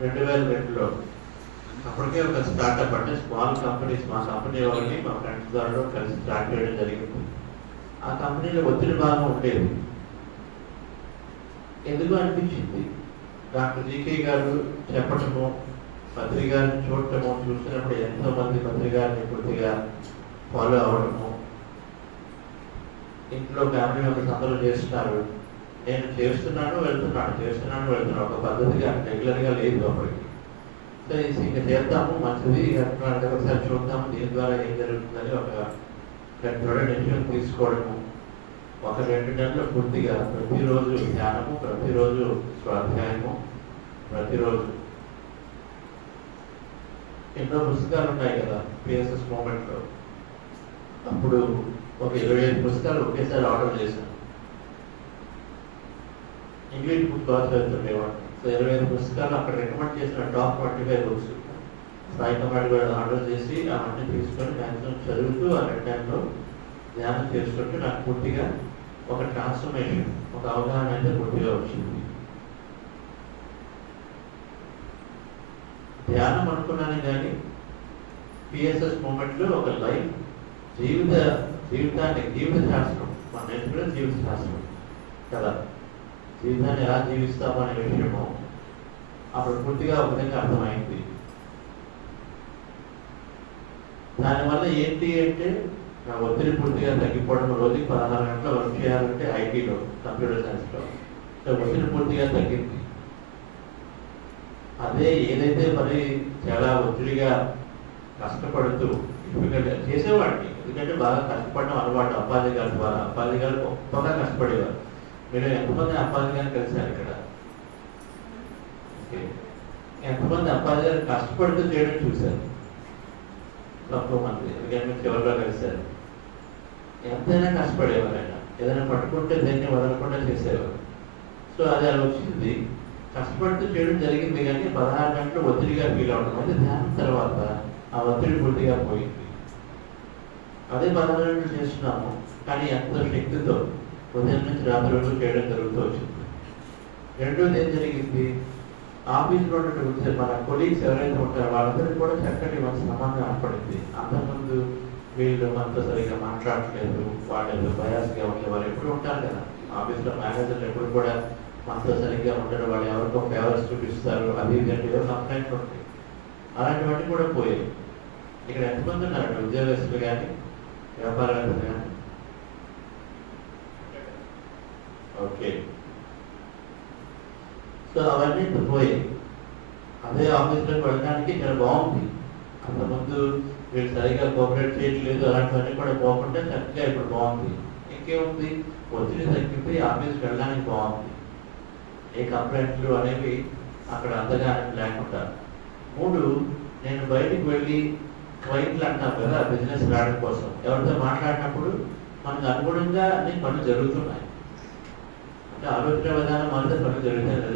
2002లో అప్పటికే ఒక స్టార్ట్అప్ అంటే స్మాల్ కంపెనీస్, మా కంపెనీ వాళ్ళని మా ఫ్రెండ్స్ ద్వారా కలిసి స్టార్ట్ చేయడం జరిగింది. ఆ కంపెనీలో ఒత్తిడి బాగా ఉండేది. ఎందుకు అనిపించింది, డాక్టర్ జీకే గారు చెప్పటము, పత్రి గారిని చూడటము, చూస్తున్నప్పుడు ఎంతో మంది పత్రి గారిని పూర్తిగా ఫాలో అవ్వడము, ఇంట్లో ఫ్యామిలీ మెంబర్స్ అందరూ చేస్తున్నారు, నేను చేస్తున్నాను వెళ్తున్నాను ఒక పద్ధతిగా రెగ్యులర్గా లేదు అప్పటికి. సో ఇంకా చేద్దాము, మంచిది అంటున్నాడు కదా, ఒకసారి చూద్దాము దీని ద్వారా ఏం జరుగుతుందని ఒక దృఢ నిశ్చయం తీసుకోవడము. ఒక 2 నెలలు పూర్తిగా ప్రతిరోజు ధ్యానము, ప్రతిరోజు స్వాధ్యాయము, ప్రతిరోజు ఎన్నో పుస్తకాలు ఉన్నాయి కదా పిఎస్ఎస్ మూమెంట్లో. అప్పుడు ఒక 25 పుస్తకాలు ఒకేసారి ఆర్డర్ చేశాను. ఇంగ్లీష్ బుక్ బాగా చదువుతుండేవాడు. సో 25 పుస్తకాలు అక్కడ రికమెండ్ చేసిన టాప్ 25 బుక్స్ సాయి కమాండ్ కూడా ఆర్డర్ చేసి అవన్నీ తీసుకొని మ్యాక్సిమం చదువుతూ ఆ 2 నెలల్లో ధ్యానం చేసుకుంటూ నాకు పూర్తిగా ఒక ట్రాన్స్ఫర్మేషన్, ఒక అవగాహన అయితే పూర్తిగా వచ్చింది. ధ్యానం అనుకున్నాను కానీ పిఎస్ఎస్ మూమెంట్లో ఒక లైఫ్ జీవిత శాస్త్రం, మనం నేర్చుకునే జీవిత శాస్త్రం కదా, జీవితాన్ని ఎలా జీవిస్తాము అనే విషయము అప్పుడు పూర్తిగా ఒక విధంగా అర్థమైంది. దానివల్ల ఏంటి అంటే నా ఒత్తిడి పూర్తిగా తగ్గిపోవడం, రోజుకి 16 గంటల వర్క్ చేయాలంటే ఐటీలో, కంప్యూటర్ సైన్స్లో, సో ఒత్తిడి పూర్తిగా తగ్గింది. అదే ఏదైతే మరి చాలా ఒత్తిడిగా కష్టపడుతూ చేసేవాడిని, ఎందుకంటే బాగా కష్టపడడం అలవాటు. అప్పాజీ గారి ద్వారా, అప్పాజీ గారు గొప్పగా కష్టపడేవారు. మీరు ఎంతమంది అప్పాజీ గారిని కలిశారు ఇక్కడ? ఎంతమంది అప్పాజీ గారు కష్టపడుతూ చేయడం చూశారు? తక్కువ మంది, ఎందుకంటే మీరు చివరిలో కలిశారు. ఎంతైనా కష్టపడేవారు ఆయన, ఏదైనా పట్టుకుంటే దేన్ని వదలకుండా చేసేవారు. సో అది అలా వచ్చింది, కష్టపడుతూ చేయడం జరిగింది. కానీ 16 గంటలు ఒత్తిడిగా ఫీల్ అవడం, అయితే ధ్యానం తర్వాత ఆ ఒత్తిడి పూర్తిగా పోయింది. అదే 16 గంటలు చేస్తున్నాము, కానీ ఎంతో శక్తితో ఉదయం నుంచి రాత్రి వరకు చేయడం జరుగుతూ వచ్చింది. రెండోది ఏం జరిగింది, ఆఫీస్లో ఉన్నటువంటి మన కొలీగ్స్ ఎవరైతే ఉంటారో వాళ్ళందరికీ కూడా చక్కటి మంచి సంబంధం ఏర్పడింది. అంతకుముందు వీళ్ళు మనతో సరిగ్గా మాట్లాడట్లేదు, వాళ్ళు బయాస్గా ఉండేవారు ఎప్పుడు ఉంటారు కదా ఆఫీస్లో, మేనేజర్లు ఎప్పుడు కూడా మనతో సరిగ్గా ఉండరు, వాళ్ళు ఎవరికో ఫేవర్స్ చూపిస్తారు, అది ఇది అంటే ఏదో కంప్లైంట్లు ఉంటాయి. అలాంటివన్నీ కూడా పోయాయి. ఇక్కడ ఎంతమంది ఉన్నారండి ఉద్యోగస్తులు కానీ వ్యాపారవేత్తలు కానీ? ఓకే, సో అవన్నీ పోయాయి. అదే ఆఫీస్లోకి వెళ్ళడానికి ఇక్కడ బాగుంది. అంతకుముందు వీళ్ళు సరిగ్గా కోఆపరేట్ చేయట్లేదు, అలాంటివన్నీ కూడా పోకుండా చక్కగా ఇప్పుడు బాగుంది. ఇంకేముంది, ఒత్తిడి తగ్గిపోయి ఆఫీస్కి వెళ్ళడానికి బాగుంది. ఏ కంప్లైంట్లు అనేవి అక్కడ అంతగా లేకుండా. 3, నేను బయటికి వెళ్ళి క్లయింట్లు అంటాం కదా బిజినెస్ రావడం కోసం, ఎవరితో మాట్లాడినప్పుడు మనకు అనుగుణంగా అన్ని పనులు జరుగుతున్నాయి. అంటే ఆలోచన విధానం మాత్రం పనులు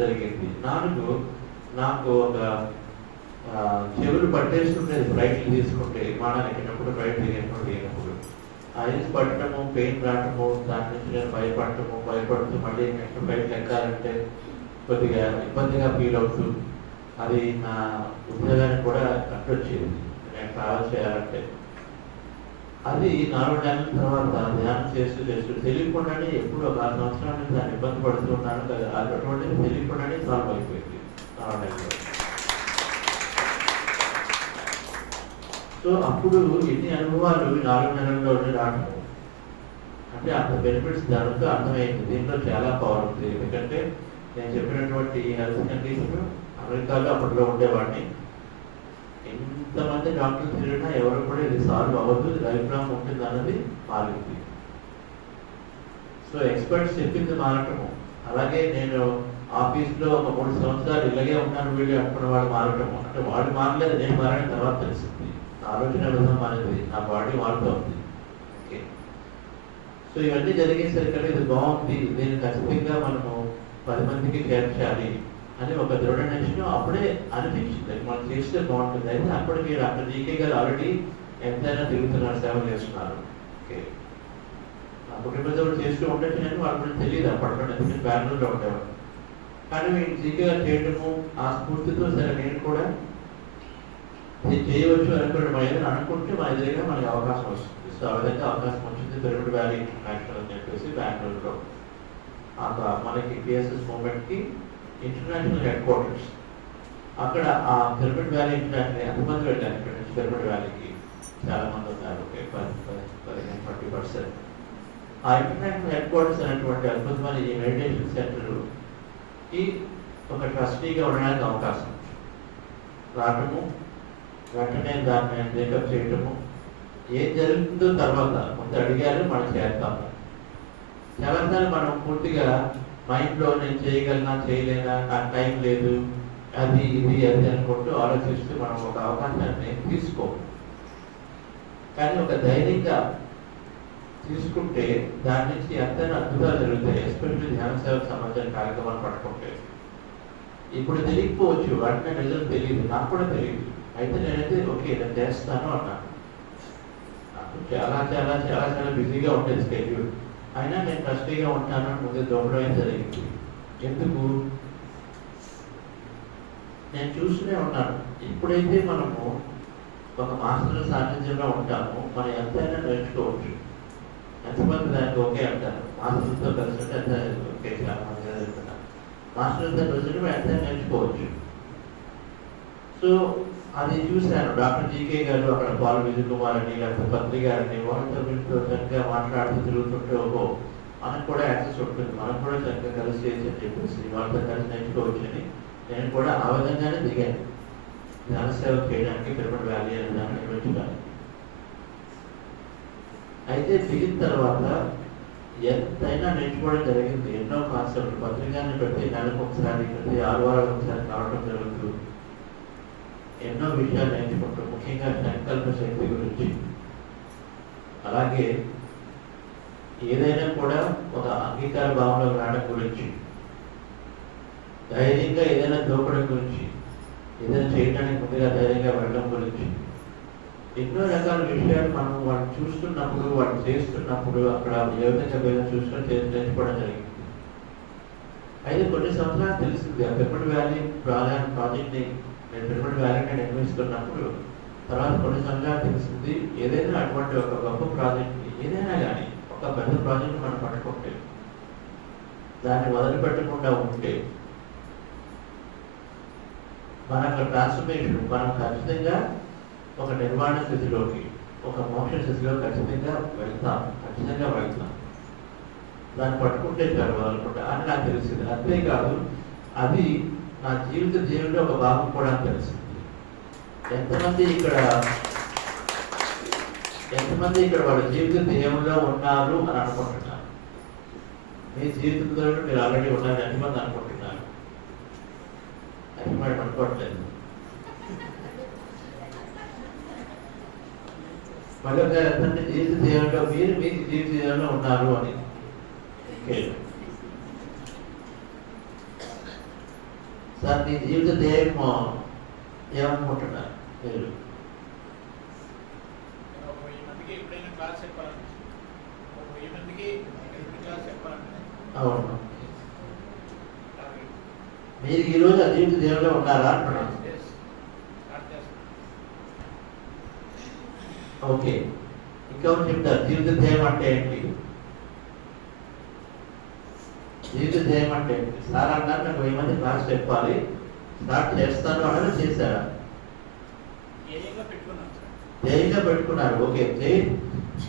జరిగింది. 4, నాకు ఒక చెవులు పట్టేస్తుండేది ఫ్లైట్లు తీసుకుంటే, విమానాలు ఎక్కినప్పుడు, ఫ్లైట్ దిగినప్పుడు ఐస్ పట్టడము, పెయిన్ రావటము, దాని నుంచి నేను భయపడుతూ మళ్ళీ నెక్స్ట్ ఫ్లైట్ ఎక్కాలంటే కొద్దిగా ఇబ్బందిగా ఫీల్ అవుతూ, అది నా ఉద్యోగానికి కూడా కట్టొచ్చేది నేను ట్రావెల్ చేయాలంటే. అది 4 నెలల తర్వాత ధ్యానం చేస్తూ తెలియకుండానే ఎప్పుడు ఒక 6 సంవత్సరాల నుంచి దాన్ని ఇబ్బంది పడుతున్నాను కదా, అటువంటిది తెలియకుండానే సాల్వ్ అయిపోయింది 4 నెలల్లో. సో అప్పుడు ఎన్ని అనుభవాలు 4 నెలల్లోనే రావడం, అంటే అంత బెనిఫిట్స్ దానితో అర్థమైంది. దీంట్లో చాలా పవర్ ఉంది. ఎందుకంటే నేను చెప్పినటువంటి హెల్త్ కండిషన్ అమెరికాలో అప్పట్లో ఉండేవాడిని. ఎంతమంది డాక్టర్స్ తిరిగినా ఎవరు కూడా ఇది సాల్వ్ అవ్వదు, లైఫ్ లాంగ్ ఉంటుంది అన్నది మారింది. సో ఎక్స్పర్ట్స్ చెప్పింది మారటము, అలాగే నేను ఆఫీస్లో ఒక 3 సంవత్సరాలు ఇలాగే ఉన్నాను వీళ్ళు అనుకున్న వాళ్ళు మారటము, అంటే వాళ్ళు మారలేదు, నేను మారిన తర్వాత తెలిసింది. ఆలోచన విధానం మారింది, నా బాడీ మారుతూ ఉంది. ఓకే, సో ఇవన్నీ జరిగేసరికి ఇది బాగుంది, దీన్ని ఖచ్చితంగా మనము 10 మందికి చేర్చాలి అని ఒక దృఢ నిశ్చయం అప్పుడే అనిపించింది. మనం చేస్తే బాగుంటుంది. అయితే అప్పటికి డాక్టర్ జీకే గారు ఆల్రెడీ ఎంతైనా తిరుగుతున్నారు, సేవలు చేస్తున్నారు. ఓకే, ఆ కుటుంబ సేవలు చేస్తూ ఉండొచ్చు, నేను వాళ్ళకి తెలియదు అప్పట్లో, ఎందుకంటే బెంగళూరులో ఉండేవాడు. కానీ వీళ్ళు జీకేగా చేయడము ఆ స్ఫూర్తితో సరే నేను కూడా ఇది చేయవచ్చు అనుకోండి మన ఏదైనా అనుకుంటే మన ఎదురుగా మనకి అవకాశం వస్తుంది. సో ఆ విధంగా అవకాశం వచ్చింది పిరమిడ్ వ్యాలీ ఇంటర్నేషనల్ అని చెప్పేసి బెంగళూరులో మనకి పిఎస్ఎస్ మూవ్మెంట్కి ఇంటర్నేషనల్ హెడ్ క్వార్టర్స్. అక్కడ ఆ పిరమిడ్ వ్యాలీ ఇంటర్నేషనల్ ఎంతమంది వెళ్ళారు ఇక్కడ నుంచి పిరమిడ్ వ్యాలీకి? చాలా మంది ఉన్నారు, 15-20%. ఆ ఇంటర్నేషనల్ హెడ్ క్వార్టర్స్ అనేటువంటి అద్భుతమైన ఈ మెడిటేషన్ సెంటర్కి ఒక ట్రస్టీగా ఉండడానికి అవకాశం రావటము, వెంటనే దాన్ని బ్రేకప్ చేయటము, ఏం జరుగుతుందో తర్వాత ముందు అడిగారు మనం చేస్తాము. చాలాసార్లు మనం పూర్తిగా మైండ్లో నేను చేయగలనా చేయలేనా, నాకు టైం లేదు, అది ఇది అది అనుకుంటూ ఆలోచిస్తూ మనం ఒక అవకాశాన్ని తీసుకోము. కానీ ఒక ధైర్యంగా తీసుకుంటే దాని నుంచి ఎంతైనా అద్భుతాలు జరుగుతాయి. ఎస్పెషల్లీ ధ్యాన సేవకు సంబంధించిన కార్యక్రమాలు పట్టుకుంటే ఇప్పుడు తెలియకపోవచ్చు, వాటిని రిజల్ట్ తెలియదు, నాకు కూడా తెలియదు. అయితే నేనైతే ఓకే నేను చేస్తాను అన్నాను. నాకు చాలా చాలా చాలా చాలా బిజీగా ఉండేది స్కెడ్యూల్, అయినా నేను ట్రస్టీగా ఉంటాను ముందే దొంగడం జరిగింది. ఎందుకు? నేను చూస్తూనే ఉన్నాను, ఎప్పుడైతే మనము ఒక మాస్టర్ సాన్నిధ్యంలో ఉంటామో మనం ఎంతైనా నేర్చుకోవచ్చు. ఎంతమంది దానికి ఓకే అంటారు, మాస్టర్తో కలిసి ఉంటే ఎంత ఓకే, చాలా మంది చెప్తున్నారు మాస్టర్తో కలిసి ఎంతైనా నేర్చుకోవచ్చు. సో అది చూశాను. డాక్టర్ జీకే గారు అక్కడ పాల్ విజయ్ కుమార్ అని లేకపోతే పత్రి గారిని వాళ్ళతో వీళ్ళతో చక్కగా మాట్లాడుతూ తిరుగుతుంటే ఓహో మనకు కూడా యాక్సెస్ ఉంటుంది, మనం కూడా చక్కగా కలిసి చేయొచ్చు అని చెప్పేసి వాళ్ళతో కలిసి నేర్చుకోవచ్చని నేను కూడా ఆ విధంగానే దిగాను ధ్యాన సేవ చేయడానికి పిరమిడ్ వ్యాలీ అనే దాన్ని నిర్మించడానికి. అయితే దిగిన తర్వాత ఎంతైనా నేర్చుకోవడం జరిగింది. ఎన్నో కాన్సెప్ట్లు పత్రికాన్ని ప్రతి నెలకు ఒకసారి, ప్రతి 6 వారాలకు ఒకసారి కావడం జరుగుతుంది. ఎన్నో విషయాలు నేర్చుకుంటూ, ముఖ్యంగా సంకల్ప శక్తి గురించి, అలాగే ఏదైనా కూడా ఒక అంగీకార భావనలో రావడం గురించి, ధైర్యంగా ఏదైనా దూకడం గురించి, ఏదైనా చేయడానికి ముందుగా ధైర్యంగా వెళ్ళడం గురించి, ఎన్నో రకాల విషయాలు మనం వాటిని చూస్తున్నప్పుడు, వాటిని చేస్తున్నప్పుడు అక్కడ ఏ విధంగా వేదం చూసుకొని నేర్చుకోవడం జరిగింది. అయితే కొన్ని సంవత్సరాలు తెలిసింది ఆ పిరమిడ్ వ్యాలీ ప్రాజెక్ట్ని నేను పిరమిడ్ వ్యాలీని నిర్వహిస్తున్నప్పుడు తర్వాత కొన్ని సంవత్సరాలు తెలిసింది ఏదైనా అటువంటి ఒక గొప్ప ప్రాజెక్ట్ని, ఏదైనా కానీ ఒక పెద్ద ప్రాజెక్ట్ మనం పట్టుకుంటే, దాన్ని వదిలిపెట్టకుండా ఉంటే మన ట్రాన్స్ఫర్మేషన్ మనం ఖచ్చితంగా ఒక నిర్మాణ స్థితిలోకి, ఒక మోక్ష స్థితిలో ఖచ్చితంగా వెళ్తాం. దాన్ని పట్టుకుంటే చాలు వదలకుండా అని నాకు తెలిసింది. అంతేకాదు అది నా జీవితంలో ఒక భాగం కూడా తెలిసింది. ఎంతమంది ఇక్కడ వాళ్ళ జీవిత ధ్యేయంలో ఉన్నారు అని అనుకుంటున్నారు? మీ జీవితంలో మీరు ఆల్రెడీ ఉన్నారని ఎంతమంది అనుకుంటున్నారు? ఎంతమంది అనుకోవట్లేదు? మళ్ళీ ఎంతంటే జీవిత ధ్యేయంలో మీరు మీ జీవిత ధ్యేయంలో ఉన్నారు అని. సార్ మీ జీవిత ధ్యేయం ఏమనుకుంటున్నారు మీరు? అవును, మీరు ఈరోజు ఆ జీవిత ధ్యేయంలో ఉన్నారా అంటున్నాను. ఓకే, ఇంకెవరు చెప్తారు జీవిత ధ్యేయం అంటే ఏంటి? జీవిత ధ్యేయం అంటే ఏంటి? సార్ అన్నారు నాకు 1000 మంది క్లాస్ చెప్పాలి, స్టార్ట్ చేస్తాను అన్నది చేశారా? ధ్యేయంగా పెట్టుకున్నారు. ఓకే,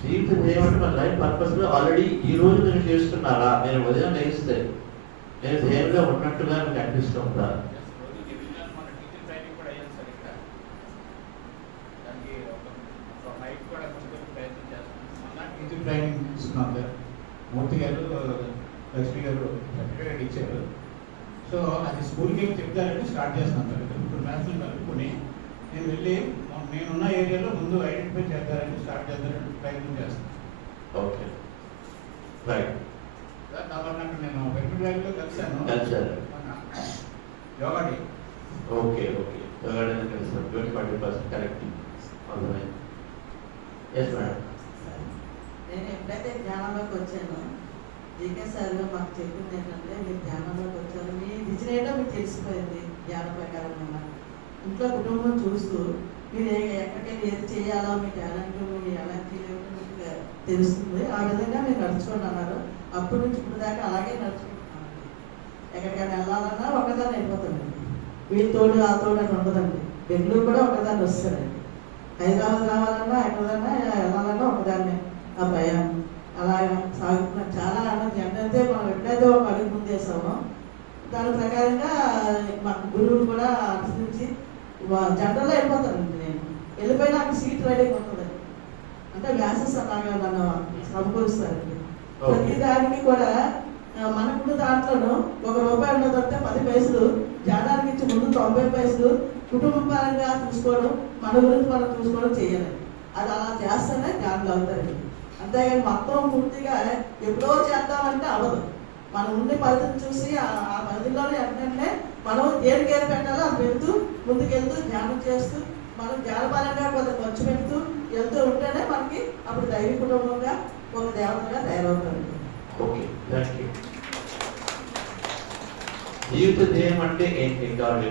జీవిత ధ్యేయం అంటే మన లైఫ్ పర్పస్ లో ఆల్రెడీ ఈ రోజు మీరు చేస్తున్నారా? నేను ఉదయం లేస్తే నేను ధ్యేయంగా ఉన్నట్టుగా మీకు అనిపిస్తుందా? ట్రైనింగ్ ఇస్తున్నాం సార్. మూర్తి గారు, లక్ష్మి గారు సర్టిఫికేట్ ఇచ్చారు. సో అది స్కూల్కి ఏమి చెప్తారని స్టార్ట్ చేస్తున్నాం సార్. ఇప్పుడు మ్యాథ్స్ని కలుపుకొని నేను వెళ్ళి నేనున్న ఏరియాలో ముందు ఐడెంటిఫై చేద్దారని స్టార్ట్ చేద్దారని ప్రయత్నం చేస్తాను. Okay, right. కాబట్టి అక్కడ నేను పిరమిడ్ వ్యాలీలో కలిశాను. Yoga day. Okay, yoga day కలిసాను. 20% కరెక్ట్. Yes madam. నేను ఎప్పుడైతే ధ్యానంలోకి వచ్చానో జీకే సార్ మాకు చెప్పింది ఏంటంటే మీరు ధ్యానంలోకి వచ్చారు, మీ విజన్ ఏంటో మీకు తెలిసిపోయింది. ధ్యాన ప్రకారంగా ఇంట్లో కుటుంబం చూస్తూ మీరు ఎక్కడికైనా ఏది చేయాలో మీ టాలెంట్ మీ ఎలాంటి మీకు తెలుస్తుంది. ఆ విధంగా మీరు నడుచుకోండి అన్నారు. అప్పటి నుంచి ఇప్పుడు దాకా అలాగే నడుచుకుంటున్నామండి. ఎక్కడికైనా వెళ్ళాలన్నా ఒకదాన్ని వెళ్ళిపోతామండి. వీళ్ళ తోడు ఆ తోడు అని ఉండదండి. బెంగళూరు కూడా ఒకదాన్ని వస్తారండి. హైదరాబాద్ రావాలన్నా ఎక్కడన్నా వెళ్ళాలన్నా ఒకదాన్నే ఆ ప్రయాణం అలాగా సాగుతున్నాం. చాలా ఆనందం. ఎంతైతే మనం ఎప్పుడైతే ఒక అడుగు ముందేసామో దాని ప్రకారంగా మాకు గురువులు కూడా అనుసరించి జనరల్లో వెళ్ళిపోతానండి. నేను వెళ్ళిపోయినా నాకు సీట్ రెడీగా ఉంటుందండి. అంటే వ్యాసెస్ అలాగా నన్ను సమకూరుస్తారండి. ప్రతి దానికి కూడా మనకున్న దాంట్లోనూ ₹1 ఉన్నదంటే 10 పైసలు ధ్యానానికి ఇచ్చి ముందు 90 పైసలు కుటుంబ పరంగా చూసుకోవడం, మన గురించి మనం చూసుకోవడం చేయాలండి. అది అలా చేస్తేనే ధ్యానాలు అవుతారండి. అంతేగాని మొత్తం పూర్తిగా ఎప్పుడో చేద్దామంటే అవ్వదు. మనం ఉండే పరిధిని చూసి ఆ పరిధిలోనే వెంటనే మనం దేనికి ఏది పెట్టాలో అది పెడుతూ ముందుకెళ్తూ ధ్యానం చేస్తూ మనం ధ్యానపరంగా కొంత ఖర్చు పెడుతూ వెళ్తూ ఉంటేనే మనకి అప్పుడు దైవ కుటుంబంగా ఒక దేవతగా తయారవుతుంది. Okay, thank you. జీవిత ధ్యేయం అంటే ఏంటి కావాలి?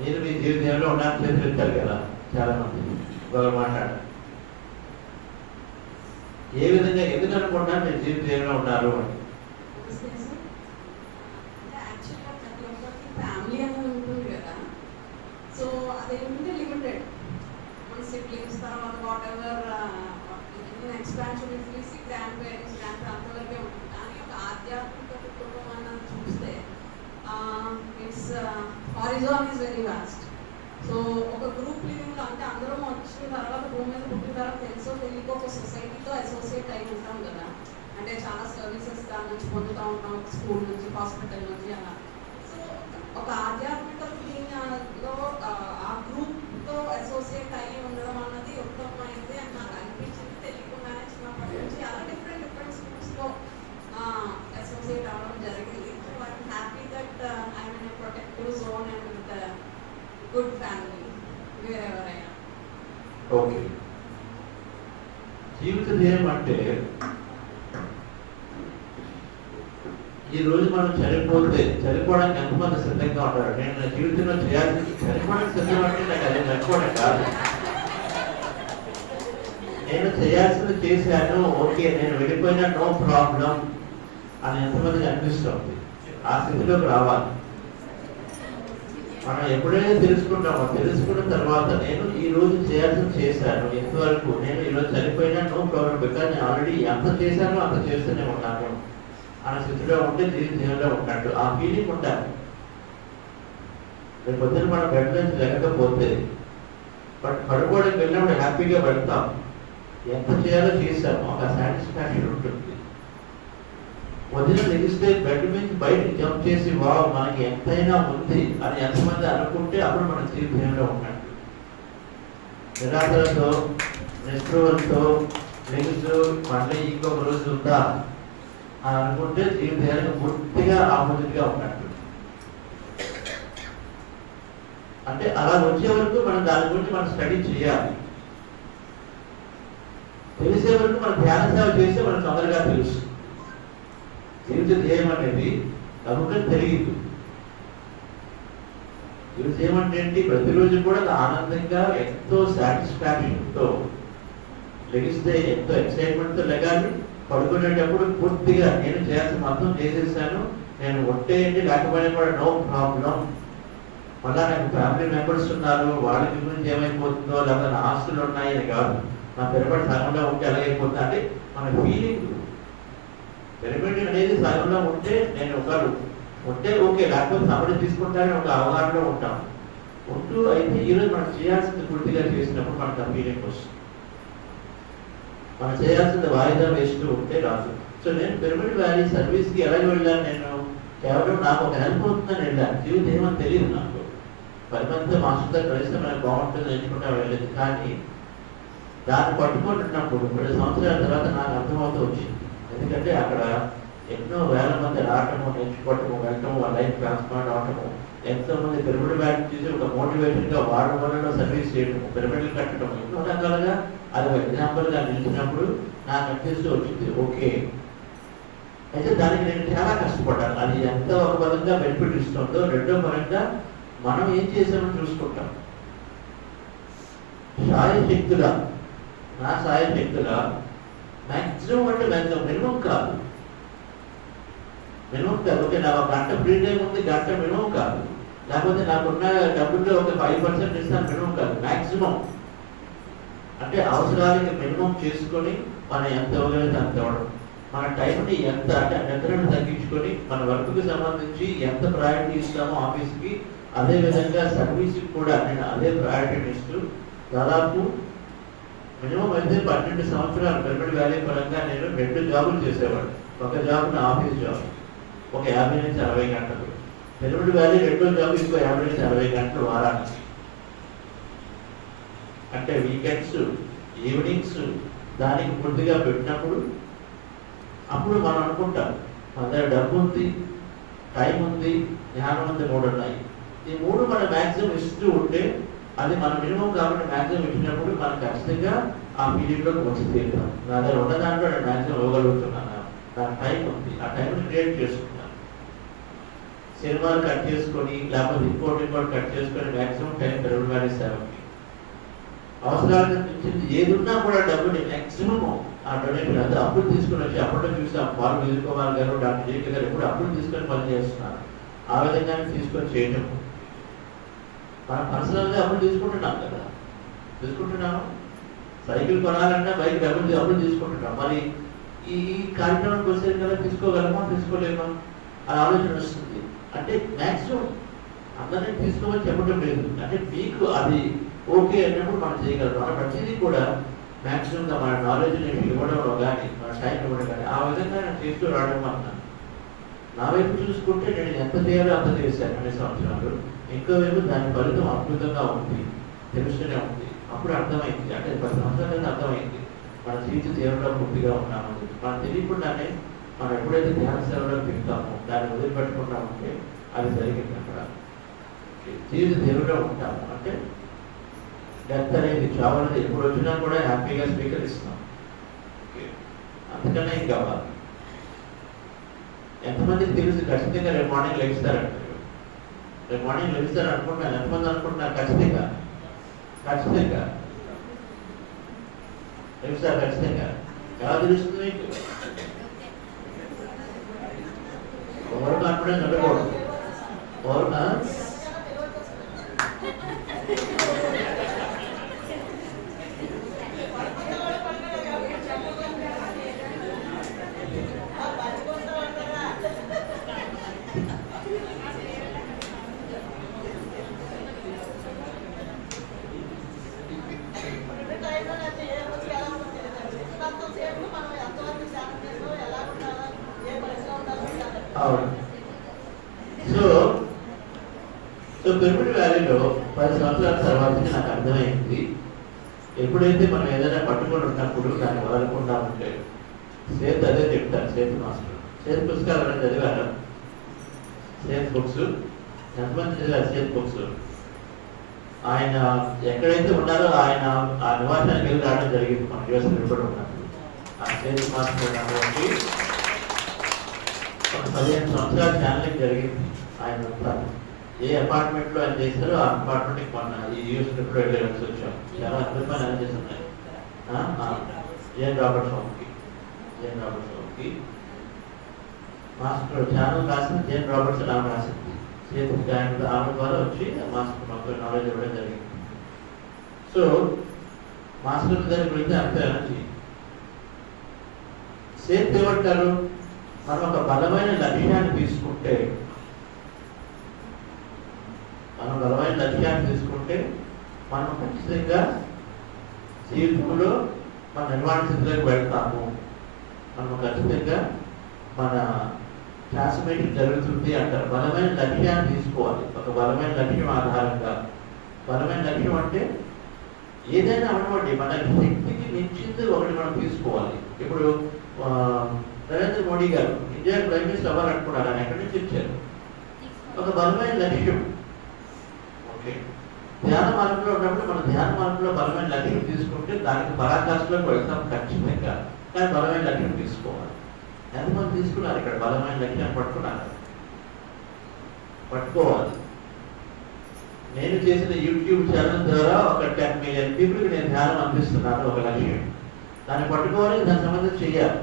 మీరు మీ జీవిత ధ్యేయంలో ఉన్నారని చేతులు ఎత్తారు కదా చాలా మంది. ఒకరు మాట్లాడారు, ఏ విధంగా ఎందుకు అనుకుంటున్నారు మీరు జీవిత ధ్యేయంలో ఉన్నారు అని? ఫ్యామిలీ అనేది ఉంటుంది కదా, సో అదేంటంటే లిమిటెడ్. మన సిబ్లింగ్స్ తర్వాత whatever expansion if grandparents అంతవరకే ఉంటుంది. కానీ ఒక ఆధ్యాత్మిక కుటుంబం అన్నది చూస్తే its horizon is very vast. So ఒక గ్రూప్ లివింగ్లో అంటే అందరం వచ్చిన తర్వాత భూమి మీద పుట్టిన తర్వాత తెలుసో తెలియక ఒక సొసైటీతో అసోసియేట్ అయి ఉంటాం కదా. అంటే చాలా సర్వీసెస్ దాని నుంచి పొందుతూ ఉంటాం, స్కూల్ నుంచి హాస్పిటల్ నుంచి అలా. సో ఒక ఆధ్యాత్మిక దీనిలో ఆ గ్రూప్తో అసోసియేట్ అయ్యి ఉండడం అన్నది ఉత్తమమైనది అని నాకు అనిపించింది. తెలియకుండానే చిన్నప్పటి నుంచి అలా డిఫరెంట్ స్కూల్స్లో అసోసియేట్ అవ్వడం జరిగింది. So I'm happy that I'm in a protective zone and with good family wherever I am. Okay, జీవిత ధ్యేయం అంటే ఈ రోజు మనం చనిపోవడానికి ఎంతమంది సిద్ధంగా ఉంటారు? నేను నా జీవితంలో చేయాల్సింది చనిపోవడానికి సిద్ధం అంటే నాకు అది చనిపోవడం కాదు. నేను చేయాల్సింది చేశాను, ఓకే నేను వెళ్ళిపోయినా నో ప్రాబ్లం అని ఎంతమందికి అనిపిస్తుంది. ఆ స్థితిలోకి రావాలి. మనం ఎప్పుడైతే తెలుసుకుంటామో తెలుసుకున్న తర్వాత నేను ఈ రోజు చేయాల్సింది చేశాను, ఎంతవరకు నేను ఈరోజు చనిపోయినా నో ప్రాబ్లం, బికాజ్ నేను ఆల్రెడీ ఎంత చేశానో అంత చేస్తూనే ఉన్నాను అనే స్థితిలో ఉంటే జీవితంలో ఉన్నట్టు ఆ ఫీలింగ్ ఉండాలి. రేపు పొద్దున మనం బెడ్ నుంచి లేకపోతే బట్ పడుకోవడానికి వెళ్ళినప్పుడు హ్యాపీగా పెడతాం, ఎంత చేయాలో చేశాము, ఒక సాటిస్ఫాక్షన్ ఉంటుంది. పొద్దున లెగిస్తే బెడ్ నుంచి బయటకు జంప్ చేసి వావ్ మనకి ఎంతైనా ఉంది అని ఎంతమంది అనుకుంటే అప్పుడు మన జీవితంలో ఉన్నట్టు. నిరాశలతో నిస్పృహలతో లెగుస్తూ మళ్ళీ ఇంకొక రోజు ఉందా అని అనుకుంటే జీవితానికి పూర్తిగా ఆపోజిట్గా ఉన్నట్టు. అంటే అలా వచ్చే వరకు మనం దాని గురించి మనం స్టడీ చేయాలి. తెలిసే వరకు మనం ధ్యాన సేవ చేస్తే మనకు తొందరగా తెలుసు. జీవిత ధ్యేయం అనేది తమకు తెలియదు. జీవిత ధ్యేయం అంటే ఏంటి? ప్రతిరోజు కూడా ఆనందంగా ఎంతో సాటిస్ఫాక్షన్తో లెగిస్తే ఎంతో ఎక్సైట్మెంట్తో లెగాలి. పడుకునేటప్పుడు పూర్తిగా నేను చేయాల్సిన మొత్తం చేసేసాను, నేను ఒట్టేయండి లేకపోయినా కూడా నో ప్రాబ్లం. మళ్ళా నాకు ఫ్యామిలీ మెంబర్స్ ఉన్నారు, వాళ్ళ గురించి ఏమైపోతుందో లేకపోతే నా ఆస్తులు ఉన్నాయని కాదు, నా పిరమిడ్ సగంలో ఉంటే ఎలాగైపోతుందో అంటే మన ఫీలింగ్. పిరమిడ్ అనేది సగంలో ఉంటే నేను ఒకరు ఉంటే ఓకే, లేకపోతే సమ్మడి తీసుకుంటానని ఒక అవగాహనలో ఉంటాం. ఉంటూ అయితే ఈరోజు మనం చేయాల్సింది పూర్తిగా చేసినప్పుడు మనకు ఆ ఫీలింగ్ వస్తుంది. మనం చేయాల్సింది వాయిదా వేస్తూ ఉంటే రాదు. సో నేను పిరమిడ్ వ్యాలీ సర్వీస్కి ఎలా వెళ్ళాను? నేను కేవలం నాకు ఒక హెల్ప్ అవుతుందని వెళ్ళాను. జీవితం ఏమని తెలియదు నాకు. 10 మందితో మాస్టర్తో కలిస్తే మనకు బాగుంటుంది నేర్చుకుంటా వెళ్ళేది. కానీ దాన్ని పట్టుకుంటున్నప్పుడు 10 సంవత్సరాల తర్వాత నాకు అర్థమవుతూ వచ్చింది. ఎందుకంటే అక్కడ ఎన్నో వేల మంది రావటము, నేర్చుకోవటము, వెళ్ళటము, వాళ్ళ లైఫ్ ట్రాన్స్ఫార్మ్ అవటము, ఎంతో మంది పిరమిడ్ వ్యాలీ చూసి ఒక మోటివేషన్గా వారం వరలో సర్వీస్ చేయటము, పిరమిడ్లు కట్టడం, ఎన్నో రకాలుగా అది ఒక ఎగ్జాంపుల్గా నిలిచినప్పుడు నాకు అనిపిస్తూ వచ్చింది ఓకే. అయితే దానికి నేను చాలా కష్టపడ్డాను. అది ఎంత ఒక పరంగా బెనిఫిట్ ఇస్తుందో, రెండో పరంగా మనం ఏం చేసామో చూసుకుంటాం. సాయశక్తులా, నా సాయశక్తులా మ్యాక్సిమం అంటే మ్యాక్సిమం, మినిమం కాదు. మినిమం కాదు. ఓకే, నా ఒక గంట ఫ్రీ టైం ఉంది, గంట మినిమం కాదు. లేకపోతే నాకున్న డబ్బుల్లో ఒక 5% ఇస్తాను, మినిమం కాదు, మ్యాక్సిమం. అంటే అవసరానికి మినిమం చేసుకొని మనం ఎంత ఇవ్వగలిగితే అంత ఇవ్వడం. మన టైంని ఎంత అంటే నిద్రను తగ్గించుకొని మన వర్క్కి సంబంధించి ఎంత ప్రయారిటీ ఇస్తామో ఆఫీస్కి, అదేవిధంగా సర్వీస్కి కూడా నేను అదే ప్రయారిటీని ఇస్తూ దాదాపు మినిమం అయితే 12 సంవత్సరాలు పిరమిడ్ వ్యాలీ పరంగా నేను 2 జాబులు చేసేవాడు. ఒక జాబ్ నా ఆఫీస్ జాబ్, ఒక 50 నుంచి 60 గంటలు. పిరమిడ్ వ్యాలీ రెండో జాబ్ ఇంకో 50 నుంచి 60 గంటలు వారానికి. అంటే వీకెండ్స్, ఈవినింగ్స్ దానికి పూర్తిగా పెట్టినప్పుడు అప్పుడు మనం అనుకుంటాం మన దగ్గర డబ్బు ఉంది, టైం ఉంది, జ్ఞానం ఉంది, 3 ఉన్నాయి. ఈ 3 మనం మ్యాక్సిమం ఇస్తూ ఉంటే అది మన మినిమం కాబట్టి మ్యాక్సిమం ఇచ్చినప్పుడు మనం ఖచ్చితంగా ఆ పీరియడ్లోకి వచ్చి తీరుతాం. నా దగ్గర ఉన్న దాంట్లో నేను మ్యాక్సిమం ఇవ్వగలుగుతున్నాను. నాకు టైం ఉంది, ఆ టైంని క్రియేట్ చేసుకుంటాను. సినిమాలు కట్ చేసుకొని లేకపోతే ఇంకోటి కట్ చేసుకొని మ్యాక్సిమం టైం పిరమిడ్ వ్యాలీ సేవకి అవసరాలకు మించింది ఏది ఉన్నా కూడా డబ్బుని మ్యాక్సిమం ఆ డొనేషన్, అదే అప్పులు తీసుకుని వచ్చి అప్పట్లో చూసాం వాళ్ళు విజయకుమార్ గారు, డాక్టర్ జేకే గారు ఎప్పుడు అప్పులు తీసుకొని పని చేస్తున్నారు. ఆ విధంగానే తీసుకొని చేయటం. మనం పర్సనల్గా అప్పులు తీసుకుంటున్నాం కదా, తీసుకుంటున్నాము. సైకిల్ కొనాలన్నా బైక్ డబ్బులు అప్పులు తీసుకుంటున్నాం. మరి ఈ కార్యక్రమానికి వచ్చే కదా తీసుకోగలమా, తీసుకోలేమా అని ఆలోచన వస్తుంది. అంటే మ్యాక్సిమం అందరినీ తీసుకోమని చెప్పడం లేదు, అంటే మీకు అది ఓకే అన్నప్పుడు మనం చేయగలం. మన ప్రతిదీ కూడా మ్యాక్సిమంగా మన నాలెడ్జ్ని ఇవ్వడంలో కానీ, మన టైం ఇవ్వడం కానీ, ఆ విధంగా నేను చేస్తూ రావడం అన్నా. నా వైపు చూసుకుంటే నేను ఎంత చేయాలో అంత చేశాను 2 సంవత్సరాలు. ఇంకో వైపు దాని ఫలితం అద్భుతంగా ఉంది, తెలుస్తూనే ఉంది. అప్పుడు అర్థమైంది, అంటే 10 సంవత్సరాల అర్థమైంది మన జీవిత తీవ్రంగా పూర్తిగా ఉన్నామని. మనం తెలియకుండానే మనం ఎప్పుడైతే ధ్యాన సేవలో తింటామో, దాన్ని వదిలిపెట్టుకుంటామంటే అది జరిగింది. అక్కడ జీవిత తీవ్రంగా ఉంటాము అంటే డెత్ అనేది, చావు అనేది ఎప్పుడు వచ్చినా కూడా హ్యాపీగా స్వీకరిస్తాం. అందుకనే ఇంకా కావాలి. ఎంతమందికి తెలుసు ఖచ్చితంగా రేపు మార్నింగ్ లెగిస్తారంటారు. రేపు మార్నింగ్ లెగిస్తారు అనుకుంటున్నాను. ఎంతమంది అనుకుంటున్నారు? ఖచ్చితంగా ఖచ్చితంగా లెగిస్తారు, ఖచ్చితంగా. ఎలా తెలుస్తుంది మీకు? ఓవర్ కాన్ఫిడెన్స్ ఉండకూడదు. ఓవర్ సో పిరమిడ్ వ్యాలీలో 10 సంవత్సరాల తర్వాత నాకు అర్థమైంది, ఎప్పుడైతే మనం ఏదైనా పట్టుకొని ఉన్నప్పుడు దాన్ని వదలకుండా ఉంటే. సేత్ అదే చెప్తారు, సేత్ మాస్టర్. సేత్ పుస్తకాలు అనేది చదివారు, సేత్ బుక్స్ ఎంతమంది చదివారు? సేత్ బుక్స్ ఆయన ఎక్కడైతే ఉన్నారో ఆయన ఆ నివాసానికి వెళ్ళి రావడం జరిగింది. మన యుఎస్ నిలబడి ఉన్నప్పుడు ఆ సేత్ మాస్టర్ కాబట్టి ఒక 15 సంవత్సరాల ఛానలింగ్ జరిగింది. ఆయన ఏ అపార్ట్మెంట్లో ఆయన చేస్తారో ఆ అపార్ట్మెంట్కి మొన్న ఈ యూఎస్ ట్రిప్లో వెళ్ళి వచ్చాం. చాలా అద్భుతమైన అరేంజెస్ ఉన్నాయి. జేన్ రాబర్ట్స్ హోమ్కి మాస్టర్ ఛానల్ రాసింది జేన్ రాబర్ట్స్ ఆమె రాసింది. చేతి ఆమె ద్వారా వచ్చి మాస్టర్ మాకు నాలెడ్జ్ ఇవ్వడం జరిగింది. సో మాస్టర్ దగ్గరికి వెళ్తే అంత ఎనర్జీ. సేత్ ఏమంటారు? మనం ఒక బలమైన లక్ష్యాన్ని తీసుకుంటే, మనం ఖచ్చితంగా జీవితంలో మన నిర్మాణ స్థితిలోకి వెళ్తాము. మనం ఖచ్చితంగా మన ట్రాన్స్ఫర్మేషన్ జరుగుతుంది అంటారు. బలమైన లక్ష్యాన్ని తీసుకోవాలి. ఒక బలమైన లక్ష్యం ఆధారంగా, బలమైన లక్ష్యం అంటే ఏదైనా అవనివ్వండి, మన శక్తికి మించింది ఒకటి మనం తీసుకోవాలి. ఇప్పుడు నరేంద్ర మోడీ గారు ఇండియా ప్రైమ్ మినిస్టర్ అవ్వాలనుకున్నారు. ఆయన ఎక్కడి నుంచి ఇచ్చారు? ఒక బలమైన లక్ష్యం. ఓకే, ధ్యాన మార్గంలో ఉన్నప్పుడు మన ధ్యాన మార్గంలో బలమైన లక్ష్యం తీసుకుంటే దానికి పరాకాష్ఠలోకి వెళ్తాం ఖచ్చితంగా. కానీ బలమైన లక్ష్యం తీసుకోవాలి. ఎంతమంది తీసుకున్నారు ఇక్కడ బలమైన లక్ష్యాన్ని పట్టుకున్నారు? పట్టుకోవాలి. నేను చేసిన యూట్యూబ్ ఛానల్ ద్వారా ఒక 10 మిలియన్ పీపుల్కి నేను ధ్యానం అందిస్తున్నాను. ఒక లక్ష్యం దాన్ని పట్టుకోవాలి, దానికి సంబంధించి చేయాలి.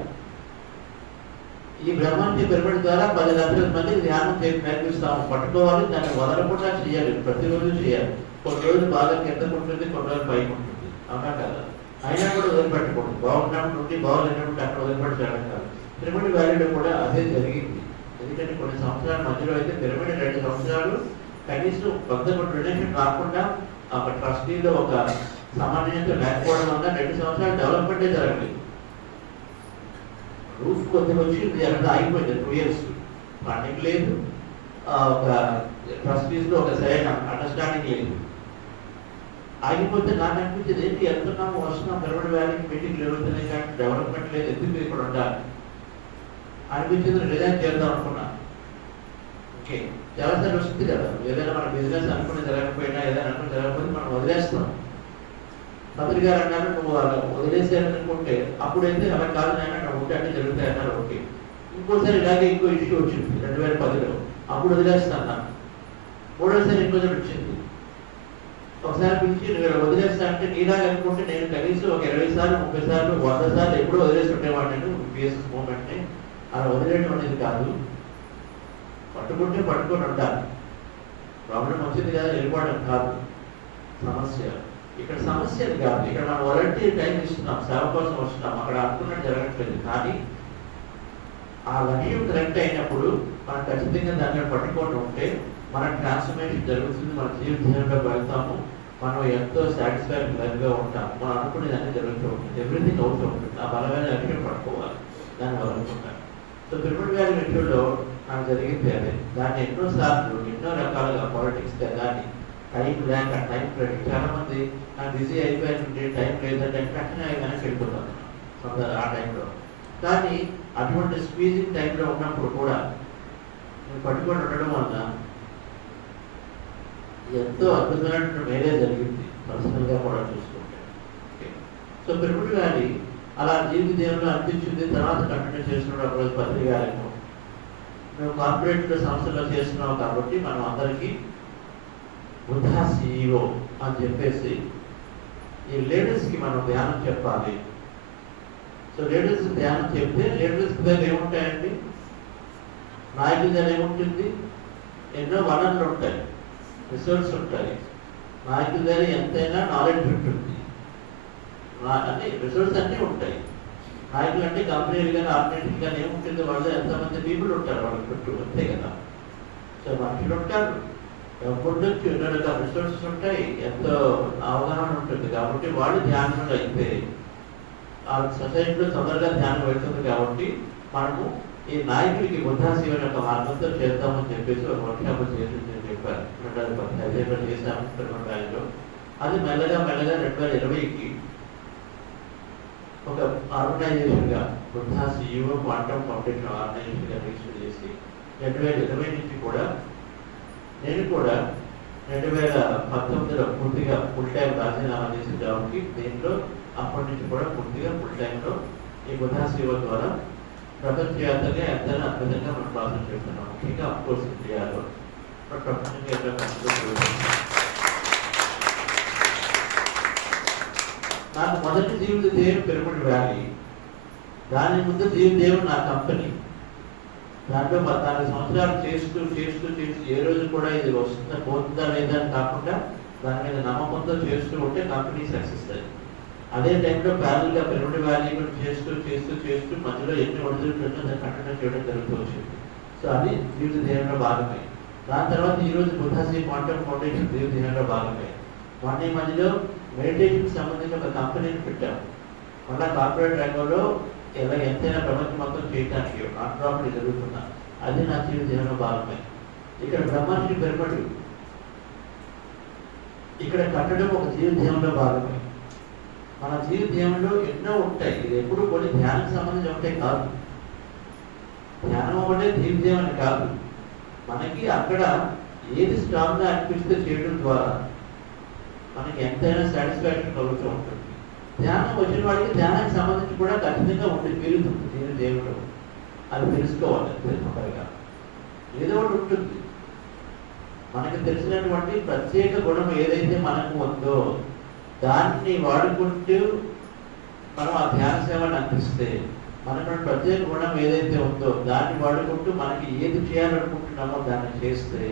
ఈ బ్రహ్మాండ పిరమిడ్ ద్వారా 10 లక్షల మందికి ధ్యానం చేసి నేర్పిస్తాము. పట్టుకోవాలి, దాన్ని వదలకుండా చేయాలి, ప్రతిరోజు చేయాలి. కొన్ని రోజులు బాగా కిందకు ఉంటుంది, కొన్ని రోజులు పైకి ఉంటుంది, అవునా కదా? అయినా కూడా వదిలిపెట్టకూడదు. బాగున్నప్పుడు నుండి బాగులేనప్పుడు అక్కడ వదిలిపెట్టి చేయడం కాదు. పిరమిడ్ వ్యాలీలో కూడా అదే జరిగింది. ఎందుకంటే కొన్ని సంవత్సరాల మధ్యలో అయితే పిరమిడ్ 2 సంవత్సరాలు కనీసం కొత్త రిలేషన్ రాకుండా ఒక ట్రస్టీలో ఒక సమన్వయంతో లేకపోవడం వల్ల 2 సంవత్సరాలు డెవలప్మెంటే జరగలేదు. రూఫ్ కొద్దిగా వచ్చింది, అక్కడ ఆగిపోయింది 2 years. ఫండింగ్ లేదు, ఒక ట్రస్టీస్లో ఒక సరైన అండర్స్టాండింగ్ లేదు. ఆగిపోతే నాకు అనిపించింది, ఏంటి వెళ్తున్నాము వస్తున్నాం పిరమిడ్ వ్యాలీకి మీటింగ్ జరుగుతున్నాయి కానీ డెవలప్మెంట్ లేదు, ఎందుకు ఇక్కడ ఉండాలి అనిపించింది. రిజైన్ చేద్దాం అనుకున్నా. ఓకే, చాలాసార్లు వస్తుంది కదా, ఏదైనా మన బిజినెస్ అనుకుని జరగకపోయినా ఏదైనా అనుకుని జరగకపోతే మనం వదిలేస్తాం. మంత్రి గారు అన్నారు నువ్వు వదిలేసారనుకుంటే, అప్పుడైతే అలా కాదు నాయన ఉంటే అన్నీ జరుగుతాయి అన్నారు. ఓకే, ఇంకోసారి ఇలాగే ఇంకో ఇష్యూ వచ్చింది 2010లో, అప్పుడు వదిలేస్తాను. మూడోసారి ఇంకోసారి వచ్చింది. ఒకసారి పిలిచి నువ్వు వదిలేస్తా అంటే నీలాగా అనుకుంటే నేను కనీసం ఒక 20 సార్లు 30 సార్లు 100 సార్లు ఎప్పుడూ వదిలేసి ఉండేవాడిని. పిఎస్ఎస్ మూమెంట్ని అలా వదిలేయడం అనేది కాదు, పట్టుకుంటే పట్టుకొని ఉండాలి. ప్రాబ్లం వచ్చింది కదా వెళ్ళిపోవడం కాదు సమస్య. ఇక్కడ సమస్య అది కాదు. ఇక్కడ మనం వాలంటీర్ టైం ఇస్తున్నాం, సేవ కోసం వస్తున్నాం, అక్కడ అనుకున్నట్టు జరగట్లేదు. కానీ ఆ లక్ష్యం కరెక్ట్ అయినప్పుడు మనం ఖచ్చితంగా దాన్ని పట్టుకొని ఉంటే మన ట్రాన్స్ఫర్మేషన్ జరుగుతుంది, మన జీవితంలో వెళ్తాము, మనం ఎంతో సాటిస్ఫైడ్ లైఫ్గా ఉంటాం, మనం అనుకునేదాన్ని జరుగుతూ ఉంటుంది, ఎవ్రీథింగ్ అవుతూ ఉంటుంది. ఆ బలమైన లక్ష్యం పట్టుకోవాలి, దాన్ని వదులుకుంటాం. సో పిరమిడ్ వ్యాలీ విషయంలో నాకు జరిగింది అదే. దాన్ని ఎన్నోసార్లు ఎన్నో రకాలుగా పాలిటిక్స్గా కానీ టైం లేక టైం ప్రెషర్, చాలా మంది నాకు బిజీ అయిపోయింది టైం లేదంటే వెంటనే వెనక్కి వెళ్ళిపోతాను ఆ టైంలో. కానీ అటువంటి స్క్వీజింగ్ టైంలో ఉన్నప్పుడు కూడా నేను పట్టుకొని ఉండడం వల్ల ఎంతో అద్భుతమైన మేలే జరిగింది, పర్సనల్గా కూడా చూసుకుంటే. సో పిరమిడ్ వ్యాలీ అలా జీవిత దేవుల్లో అనిపించింది. తర్వాత కంటిన్యూ చేస్తున్నాడు ఒకరోజు పత్రికలకు, నువ్వు కార్పొరేట్ సంస్థలో చేస్తున్నావు కాబట్టి మనం అందరికీ బుద్ధా CEO అని చెప్పేసి ఈ లేడీస్కి మనం ధ్యానం చెప్పాలి. సో లేడీస్ ధ్యానం చెప్తే లేడీస్ దగ్గర ఏముంటాయండి, నాయకుల దగ్గర ఏముంటుంది, ఎన్నో వనరులు ఉంటాయి, రిసోర్స్ ఉంటాయి. నాయకుల దగ్గర ఎంతైనా నాలెడ్జ్ ఉంటుంది, అన్ని రిసోర్స్ అన్నీ ఉంటాయి. నాయకులు అంటే కంపెనీలు కానీ ఆర్గనైజేషన్ కానీ ఏముంటుంది, వాళ్ళు ఎంతమంది పీపుల్ ఉంటారు వాళ్ళ చుట్టూ, అంతే కదా. సో మనుషులు ఉంటారు, ఉండొచ్చు, ఎన్నో రకాల రిసోర్సెస్ ఉంటాయి, ఎంతో అవగాహన ఉంటుంది. కాబట్టి వాళ్ళు ధ్యానంలో అయితే ఆ సొసైటీలో తొందరగా ధ్యానం వెళ్తుంది. కాబట్టి మనము ఈ నాయకుడికి బుద్ధా శివుని యొక్క మార్గంతో చేద్దామని చెప్పేసి ఒక వర్క్షాప్ చేసి చెప్పారు. 2015 చేశాము పిరమిడ్ వ్యాలీలో. అది మెల్లగా 2020కి ఒక ఆర్గనైజేషన్గా బుద్ధా CEO క్వాంటమ్ ఫౌండేషన్ ఆర్గనైజేషన్గా రిజిస్టర్ చేసి 2020 నుంచి కూడా నేను కూడా 2019లో పూర్తిగా ఫుల్ టైం రాజీనామా చేసి జాబ్కి, దీంట్లో అప్పటి నుంచి కూడా పూర్తిగా ఫుల్ టైంలో ఈ బుద్ధా CEO ద్వారా ప్రపంచవ్యాప్తంగా ఎంతైనా అద్భుతంగా మనం ప్రాసెస్ చేస్తున్నాం. ముఖ్యంగా అఫ్కోర్స్ ఇండియాలో ప్రపంచంగా నాకు మొదటి జీవిత దేవుడు పిరమిడ్ వ్యాలీ. దాని ముందు జీవిత దేవుడు నా కంపెనీ. దాంట్లో 14 సంవత్సరాలు చేస్తూ చేస్తూ చేస్తూ ఏ రోజు కూడా ఇది వస్తుందా పోతుందా లేదా అని కాకుండా దాని మీద నమ్మకంతో చేస్తూ ఉంటే కంపెనీ సక్సెస్ అయ్యింది. అదే టైంలో ప్యారల్గా పిరమిడ్ వ్యాలీ చేస్తూ చేస్తూ చేస్తూ మధ్యలో ఎన్ని ఒడిదుడుకులు దాన్ని కంటిన్యూ చేయడం జరుగుతూ వచ్చింది. సో అది జీవిత ధ్యేయంలో భాగమే. దాని తర్వాత ఈరోజు బుద్ధా శ్రీ క్వాంటమ్ ఫౌండేషన్ జీవిత ధ్యేయంలో భాగమే. మొన్న ఈ మధ్యలో మెడిటేషన్కి సంబంధించి ఒక కంపెనీని పెట్టాము. మళ్ళీ కార్పొరేట్ రంగంలో ఎలా ఎంతైనా ప్రపంచం మొత్తం చేయడానికి నాన్ ప్రాఫిట్ జరుగుతున్నా అది నా జీవిత ధ్యేయంలో భాగమే. ఇక్కడ బ్రహ్మర్షి పిరమిడ్ ఇక్కడ కట్టడం ఒక జీవిత ధ్యేయంలో భాగమే. మన జీవిత ధ్యేయంలో ఎన్నో ఉంటాయి. ఇది ఎప్పుడు కొన్ని ధ్యానానికి సంబంధించి ఉంటాయి కాదు. ధ్యానం ఒకటే జీవిత ధ్యేయం కాదు. మనకి అక్కడ ఏది స్ట్రాంగ్గా అనిపిస్తే చేయడం ద్వారా మనకి ఎంతైనా సాటిస్ఫాక్షన్ కలుగుతూ ఉంటుంది. ధ్యానం వచ్చిన వాడికి ధ్యానానికి సంబంధించి కూడా ఖచ్చితంగా ఉంటుంది, పెరుగుతుంది నేను దేవుడు, అది తెలుసుకోవాలి తెలుసుకోగా ఏదో ఒకటి ఉంటుంది. మనకి తెలిసినటువంటి ప్రత్యేక గుణం ఏదైతే మనకు ఉందో దాన్ని వాడుకుంటూ మనం ఆ ధ్యాన సేవను అందిస్తే, మనకు ప్రత్యేక గుణం ఏదైతే ఉందో దాన్ని వాడుకుంటూ మనకి ఏది చేయాలనుకుంటున్నామో దాన్ని చేస్తే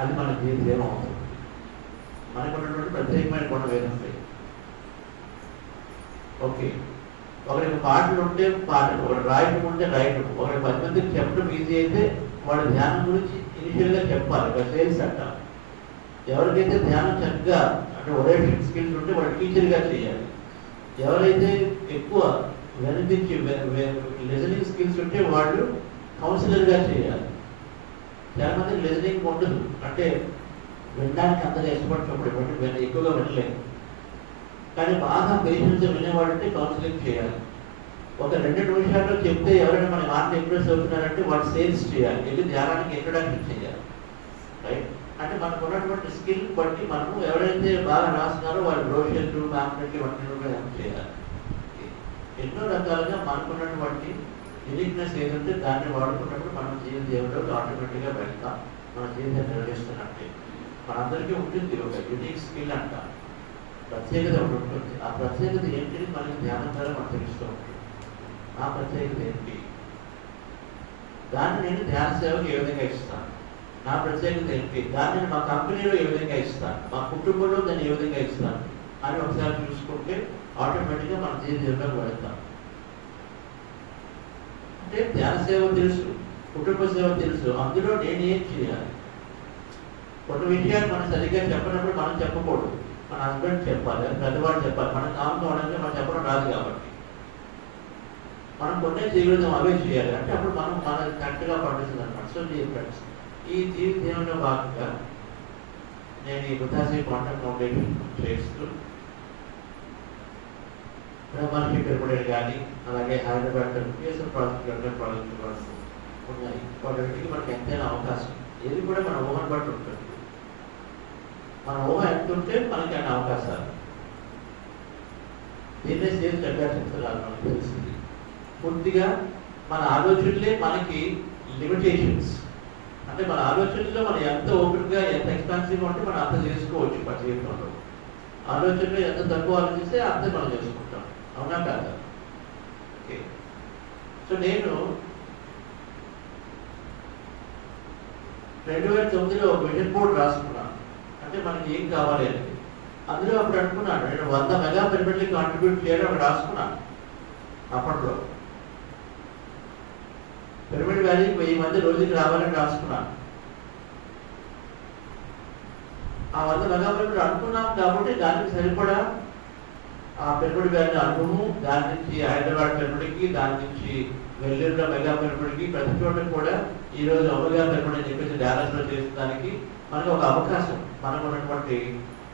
అది మన జీవితం అవుతుంది. మనకు ఉన్నటువంటి ప్రత్యేకమైన గుణం ఏదంటే, ఓకే ఒకరికి పాటలు ఉంటే పాటలు, ఒకటి రాయటం ఉంటే రాయటం, ఒకరికి 10 మందికి చెప్పడం ఈజీ అయితే వాడు ధ్యానం గురించి ఇనిషియల్గా చెప్పాలి, ఒక సేల్స్ అంటారు. ఎవరికైతే ధ్యానం చక్కగా అంటే ఒరేషన్ స్కిల్స్ ఉంటే వాడు టీచర్గా చేయాలి. ఎవరైతే ఎక్కువ వినిపించి లిజనింగ్ స్కిల్స్ ఉంటే వాళ్ళు కౌన్సిలర్గా చేయాలి. చాలా మందికి లిజనింగ్ ఉండదు, అంటే వినడానికి అంతగా ఇష్టపడినప్పుడు ఎక్కువగా వినలేదు. కానీ బాగా పేషెన్స్ వినేవాడు అంటే కౌన్సిలింగ్ చేయాలి. ఒక 2 నిమిషాల్లో చెప్తే ఎవరైనా మన మాట ఇంప్రెస్ అవుతున్నారంటే వాళ్ళు సేల్స్ చేయాలి, వెళ్ళి ధ్యానానికి ఇంట్రడక్షన్ చేయాలి. రైట్, అంటే మనకు ఉన్నటువంటి స్కిల్ బట్టి మనము ఎవరైతే బాగా రాస్తున్నారో వాళ్ళు బ్రోషర్లు ప్యాంప్లెట్లు ఇవన్నీ చేయాలి. ఎన్నో రకాలుగా మనకున్నటువంటి యూనిక్నెస్ ఏదంటే దాన్ని వాడుకున్నప్పుడు మనం జీవిత దేవుడు ఆటోమేటిక్గా పెడతాం, మన జీవితాన్ని నిర్వహిస్తున్నట్టే. మనందరికీ ఉంటుంది ఒక యూనిక్ స్కిల్ అంట, ప్రత్యేకత ఒకటి ఉంటుంది. ఆ ప్రత్యేకత ఏంటిది మనకి ధ్యానం ద్వారా మనకు తెలుస్తూ ఉంటుంది. ఆ ప్రత్యేకత ఏంటి, దాన్ని నేను ధ్యాన సేవకు ఏ విధంగా ఇస్తాను, నా ప్రత్యేకత ఏంటి, దాన్ని నేను మా కంపెనీలో ఏ విధంగా ఇస్తాను, మా కుటుంబంలో దాన్ని ఏ విధంగా ఇస్తాను అని ఒకసారి చూసుకుంటే ఆటోమేటిక్గా మన జీవితంలోకి వెళ్తాం. అంటే ధ్యాన సేవ తెలుసు, కుటుంబ సేవ తెలుసు, అందులో నేను ఏం చేయాలి. కొన్ని విషయాలు మనం సరిగ్గా చెప్పినప్పుడు మనం చెప్పకూడదు, మన హస్బెండ్ చెప్పాలి, పెద్దవాడు చెప్పాలి. మనం కామ్గా ఉండడానికి మనం చెప్పడం రాదు కాబట్టి మనం కొన్నే చేయగలుగుతాం, అవే చేయాలి. అంటే అప్పుడు మనం మన కరెక్ట్గా పండుతుంది అనమాట. సో ఫ్రెండ్స్, ఈ జీవితంలో భాగంగా నేను ఈ బుద్ధాశ్రీ క్వాంటమ్ ఫౌండేషన్ చేస్తూ బ్రహ్మాండ పెరుగుబడి కానీ అలాగే హైదరాబాద్ పిఎస్ఎఫ్ ప్రాజెక్టులు ఉన్నాయి. వాటికి మనకి ఎంతైనా అవకాశం, ఏది కూడా మన ఊహను బట్టి ఉంటుంది. మన ఊహ ఎంత ఉంటే మనకి అన్ని అవకాశాలు. దీన్నే సేల్స్ చెప్తున్నారు మనకు తెలిసింది. పూర్తిగా మన ఆలోచనలే మనకి లిమిటేషన్స్. అంటే మన ఆలోచనలో మనం ఎంత ఓపెన్గా ఎంత ఎక్స్పాన్సివ్గా ఉంటే మనం అంత చేసుకోవచ్చు. మన జీవితంలో ఆలోచనలో ఎంత తక్కువ ఆలోచిస్తే అంతే మనం చేసుకుంటాం, అవునా కాదా? ఓకే, సో నేను 2009లో ఒక విజన్ బోర్డ్ రాసుకున్నాను. అంటే మనకి ఏం కావాలి అని. అందులో అప్పుడు అనుకున్నాను నేను 100 మెగా పిరమిడ్లకి కాంట్రిబ్యూట్ చేయాలని ఒకటి రాసుకున్నాను. అప్పట్లో పిరమిడ్ వ్యాలీకి 1000 మంది రోజుకి రావాలని రాసుకున్నాను. ఆ 100 మెగా పిరమిడ్ అనుకున్నాం కాబట్టి దానికి సరిపడా ఆ పిరమిడ్ వ్యాలీ అనుభవం, దాని నుంచి హైదరాబాద్ పిరమిడ్కి, దాని నుంచి వెల్లూరులో మెగా పిరమిడ్కి, ప్రతి చోట కూడా ఈరోజు ఒమేగా పిరమిడ్ అని చెప్పేసి డాలస్లో చేసడానికి మనకు ఒక అవకాశం. మనకు ఉన్నటువంటి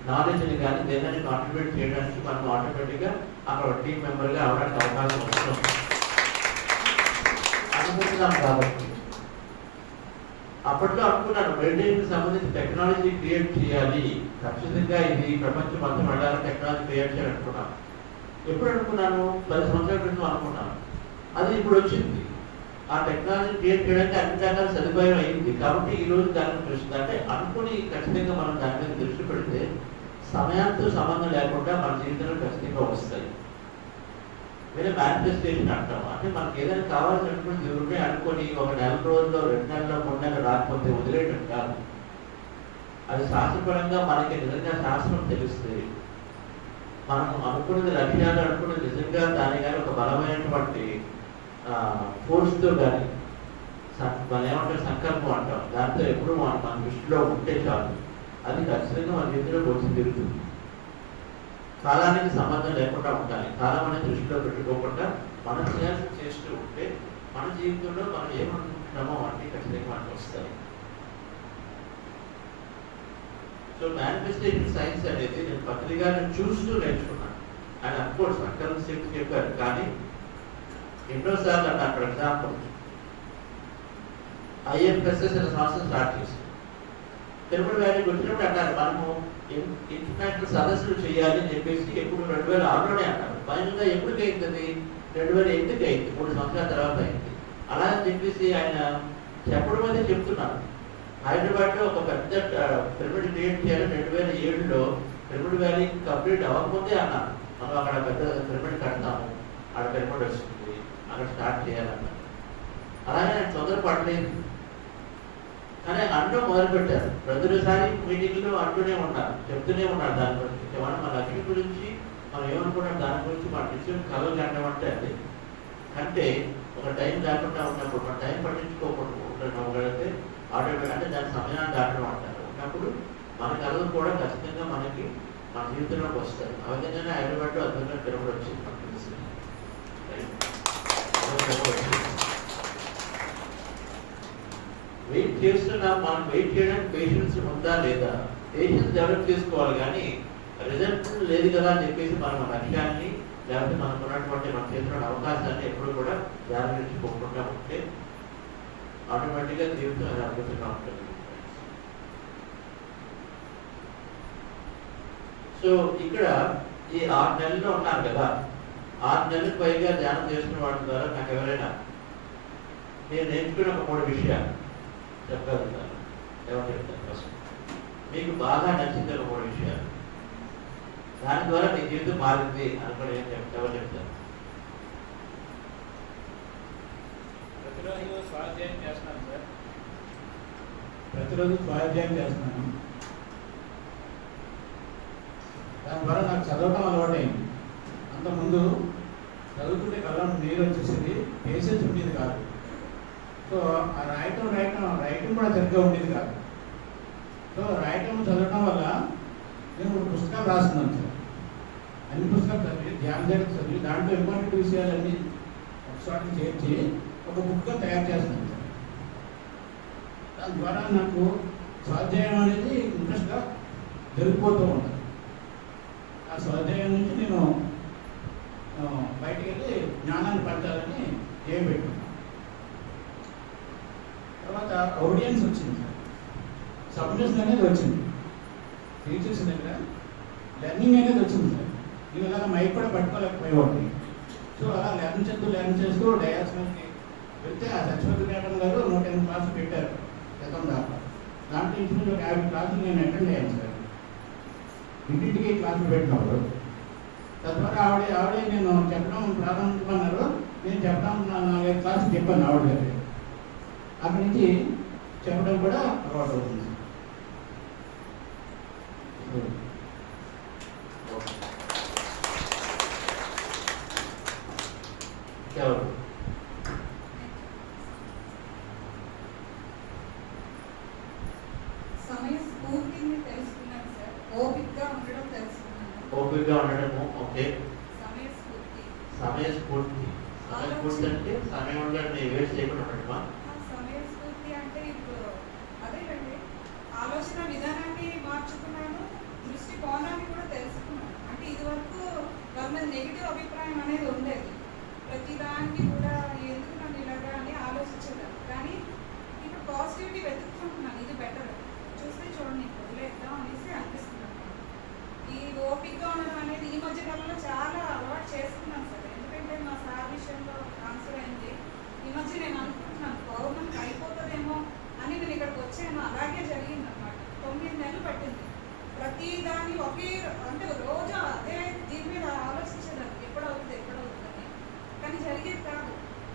నాలెడ్జ్ని కానీ దేన్ని కాంట్రిబ్యూట్ చేయడానికి మనం ఆటోమేటిక్గా అక్కడ టీం మెంబర్గా అవడానికి అవకాశం వస్తుంది అనుకుంటున్నాం. కాబట్టి అప్పట్లో అనుకున్నాను మెడిటేషన్కి సంబంధించి టెక్నాలజీ క్రియేట్ చేయాలి, ఖచ్చితంగా ఇది ప్రపంచం మొత్తం వెళ్ళాలని టెక్నాలజీ క్రియేట్ చేయాలి అనుకున్నాను. ఎప్పుడు అనుకున్నాను? 10 సంవత్సరాల క్రితం అనుకున్నాను. అది ఇప్పుడు వచ్చింది. ఆ టెక్నాలజీ క్రియేట్ చేయడానికి అన్ని రకాల సదుపాయం అయింది. కాబట్టి ఈ రోజు దాని దృష్టి అంటే అనుకుని ఖచ్చితంగా మనం దాని మీద దృష్టి పెడితే సమయంతో సంబంధం లేకుండా మన జీవితంలో ఖచ్చితంగా వస్తాయి. వేరే మేనిఫెస్టేషన్ అంటాం. అంటే మనకి ఏదైనా కావాల్సినటువంటి దేవుడిని అనుకొని ఒక 4 రోజుల్లో 2 నెలల్లో 3 నెలలు రాకపోతే వదిలేయటం కాదు. అది శాస్త్రపరంగా మనకి నిజంగా శాస్త్రం తెలిస్తే మనం అనుకున్నది లక్ష్యాలు అనుకున్నది నిజంగా దాని కానీ ఒక బలమైనటువంటి ఫోర్స్తో కానీ మనం ఏమంటారు సంకల్పం అంటాం, దాంతో ఎప్పుడు మన దృష్టిలో ఉంటే చాలు అది ఖచ్చితంగా మన జీవితంలోకి వచ్చి తిరుగుతుంది. కాలానికి సంబంధం లేకుండా ఉండాలి, కాలం అనేది దృష్టిలో పెట్టుకోకుండా మనం చేయాల్సి చేస్తూ ఉంటే మన జీవితంలో మనం ఏమనుకుంటున్నామో అన్నీ ఖచ్చితంగా మనకు వస్తాయి. సో మేనిఫెస్టేషన్ సైన్స్ అనేది నేను పత్రికగా చూస్తూ నేర్చుకున్నాను. అండ్ అఫ్కోర్స్ అక్కడ సేఫ్ చెప్పారు, కానీ ఎన్నోసార్లు అన్న ఫర్ ఎగ్జాంపుల్ IFSS అనే సంస్థ స్టార్ట్ చేసి తిరుమల వ్యాలీకి వచ్చినప్పుడు అన్నారు మనము ఇంటర్నేషనల్ సదస్సులు చేయాలి అని చెప్పేసి ఎప్పుడు 2006లోనే అన్నారు. ఫైనల్గా ఎప్పటికి అవుతుంది? 2008కి అయింది, 3 సంవత్సరాల తర్వాత అయింది. అలా అని చెప్పేసి ఆయన చెప్పడం అయితే చెప్తున్నారు. హైదరాబాద్లో ఒక పెద్ద పిరమిడ్ క్రియేట్ చేయాలని 2007లో పిరమిడ్ వ్యాలీ కంప్లీట్ అవ్వకముందే అన్నారు, మనం అక్కడ పెద్ద పిరమిడ్ కడతాము, అక్కడ పిరమిడ్ వస్తుంది, అక్కడ స్టార్ట్ చేయాలన్నారు. అలాగే ఆయన తొందరపడలేదు, కానీ అంటూ మొదలుపెట్టారు. ప్రతిసారి మీటింగ్లో అంటూనే ఉన్నారు, చెప్తూనే ఉన్నారు దాని గురించి. మనం మన లక్ష్మి గురించి మనం ఏమనుకున్నాం దాని గురించి మన డిసిషన్ కలలు కంటే అది అంటే ఒక టైం లేకుండా ఉన్నప్పుడు మన టైం పట్టించుకోకపోతే ఆటోమేటిక్ అంటే దాని సమయాన్ని దాటడం అంటారు. ఉన్నప్పుడు మన కళలు కూడా ఖచ్చితంగా మనకి మన జీవితంలోకి వస్తాయి. ఆ విధంగానే హైదరాబాద్లో అద్భుతమైన పిరమిడ్ వచ్చింది మనకు తెలిసి. వెయిట్ చేస్తున్నాం, మనం వెయిట్ చేయడానికి పేషెన్స్ ఉందా లేదా, పేషెన్స్ డెవలప్ చేసుకోవాలి. కానీ రిజల్ట్ లేదు కదా అని చెప్పేసి మనం మన లక్ష్యాన్ని లేకపోతే మనకు ఉన్నటువంటి మన చేతున్న అవకాశాన్ని ఎప్పుడు కూడా దాని నుంచి పోకుండా ఉంటే ఆటోమేటిక్గా జీవితం అది అద్భుతంగా ఉంటుంది. సో ఇక్కడ ఈ 6 నెలల్లో ఉన్నారు కదా, 6 నెలలకు పైగా ధ్యానం చేసుకున్న వాటి ద్వారా నాకు ఎవరైనా నేను నేర్చుకున్న ఒక 3 విషయాలు చెప్పగలుగుతాను. ఎవరు చెప్తాను? ఫస్ట్ మీకు బాగా నచ్చింది ఒక 3 విషయాలు, దాని ద్వారా మీ జీవితం మారింది అనుకుని ఏం ఎవరు చెప్తారు? ప్రతిరోజు స్వాధ్యాయం చేస్తున్నాను సార్. ప్రతిరోజు స్వాధ్యాయం చేస్తున్నాను. దాని ద్వారా నాకు చదవటం అలవాటైంది. అంతకుముందు చదువుతుంటే కళ్ళం నీరు వచ్చేసింది, పేషెన్స్ ఉండేది కాదు. సో ఆ రాయటం కూడా సరిగ్గా ఉండేది కాదు. సో రాయటం చదవటం వల్ల నేను ఒక పుస్తకాలు రాస్తున్నాను సార్. అన్ని పుస్తకాలు చదివి ధ్యాన జగత్ చదివి దాంట్లో ఇంపార్టెంట్ విషయాలన్నీ ఒకసారి చేర్చి ఒక బుక్గా తయారు చేస్తున్నాను సార్. దాని ద్వారా నాకు స్వాధ్యాయం అనేది ఇంట్రెస్ట్గా జరిగిపోతూ ఉంటుంది. ఆ స్వాధ్యాయం నుంచి నేను బయటికి వెళ్ళి జ్ఞానాన్ని పంచాలని ఏం పెట్టుకున్నాను. తర్వాత ఆడియన్స్ వచ్చింది సార్, సబ్జెక్ట్స్ అనేది వచ్చింది, టీచర్స్ దగ్గర లెర్నింగ్ అనేది వచ్చింది సార్. నేను ఇలాగ మైక్ కూడా పట్టుకోలేకపోయేవాడిని. సో అలా లెర్న్ చేస్తూ డయాస్ మీదకి వెళ్తే ఆ సత్యవతి మేడం గారు 108 క్లాసులు పెట్టారు గతం దాకా. దాంట్లో ఇంచుమించు ఒక 50 క్లాసులు నేను అటెండ్ అయ్యాను సార్. ఇంటింటికి క్లాసులు పెట్టినప్పుడు తద్వారా ఆవిడే నేను చెప్పడం ప్రారంభించమన్నారు. నేను చెప్పడం 4-5 క్లాసులు చెప్పాను ఆవిడ గారు. అక్కడి నుంచి చెప్పడం కూడా అలవాటు అవుతుంది. సమయ స్ఫూర్తిని తెలుసుకున్నాను సార్. ఓపికగా ఉండడం తెలుసుకున్నాను. ఓపికగా ఉండడము. ఓకే. సమయ స్ఫూర్తి అంటే సమయంలో వేస్ట్ చేయకుండా ఉండడమా? సమయ స్ఫూర్తి అంటే ఇప్పుడు అదేనండి, ఆలోచన విధానాన్ని మార్చుకున్నాను, దృష్టి కోణాన్ని కూడా తెలుసుకున్నాను. అంటే ఇదివరకు వాళ్ళ మీద నెగిటివ్ అభిప్రాయం అనేది ఉండేది, ప్రతిదానికి కూడా ఎందుకు నన్ను ఇలాగా అని ఆలోచించేదాన్ని. కానీ ఇప్పుడు పాజిటివిటీ వెతుక్కుంటున్నాను, ఇది బెటర్, చూస్తే చూడండి వదిలేద్దాం అనేసి అనిపిస్తున్నాను. ఈ ఓపికగా ఉండడం అనేది ఈ మధ్య కాలంలో చాలా అలవాటు చేసుకున్నాను సార్. ఎందుకంటే మా సార్ విషయంలో ట్రాన్స్ఫర్ అయింది. ఈ మధ్య నేను అనుకుంటున్నాను గవర్నమెంట్ అయిపోతుందేమో అని నేను ఇక్కడికి వచ్చాను. అలాగే జరిగింది అన్నమాట. 9 నెలలు పట్టింది. ప్రతి దాన్ని ఒకే అంటే రోజు అదే దీని మీద ఆలోచించేదాన్ని, ఎప్పుడవుతుంది అని. కానీ జరిగేది కాదు.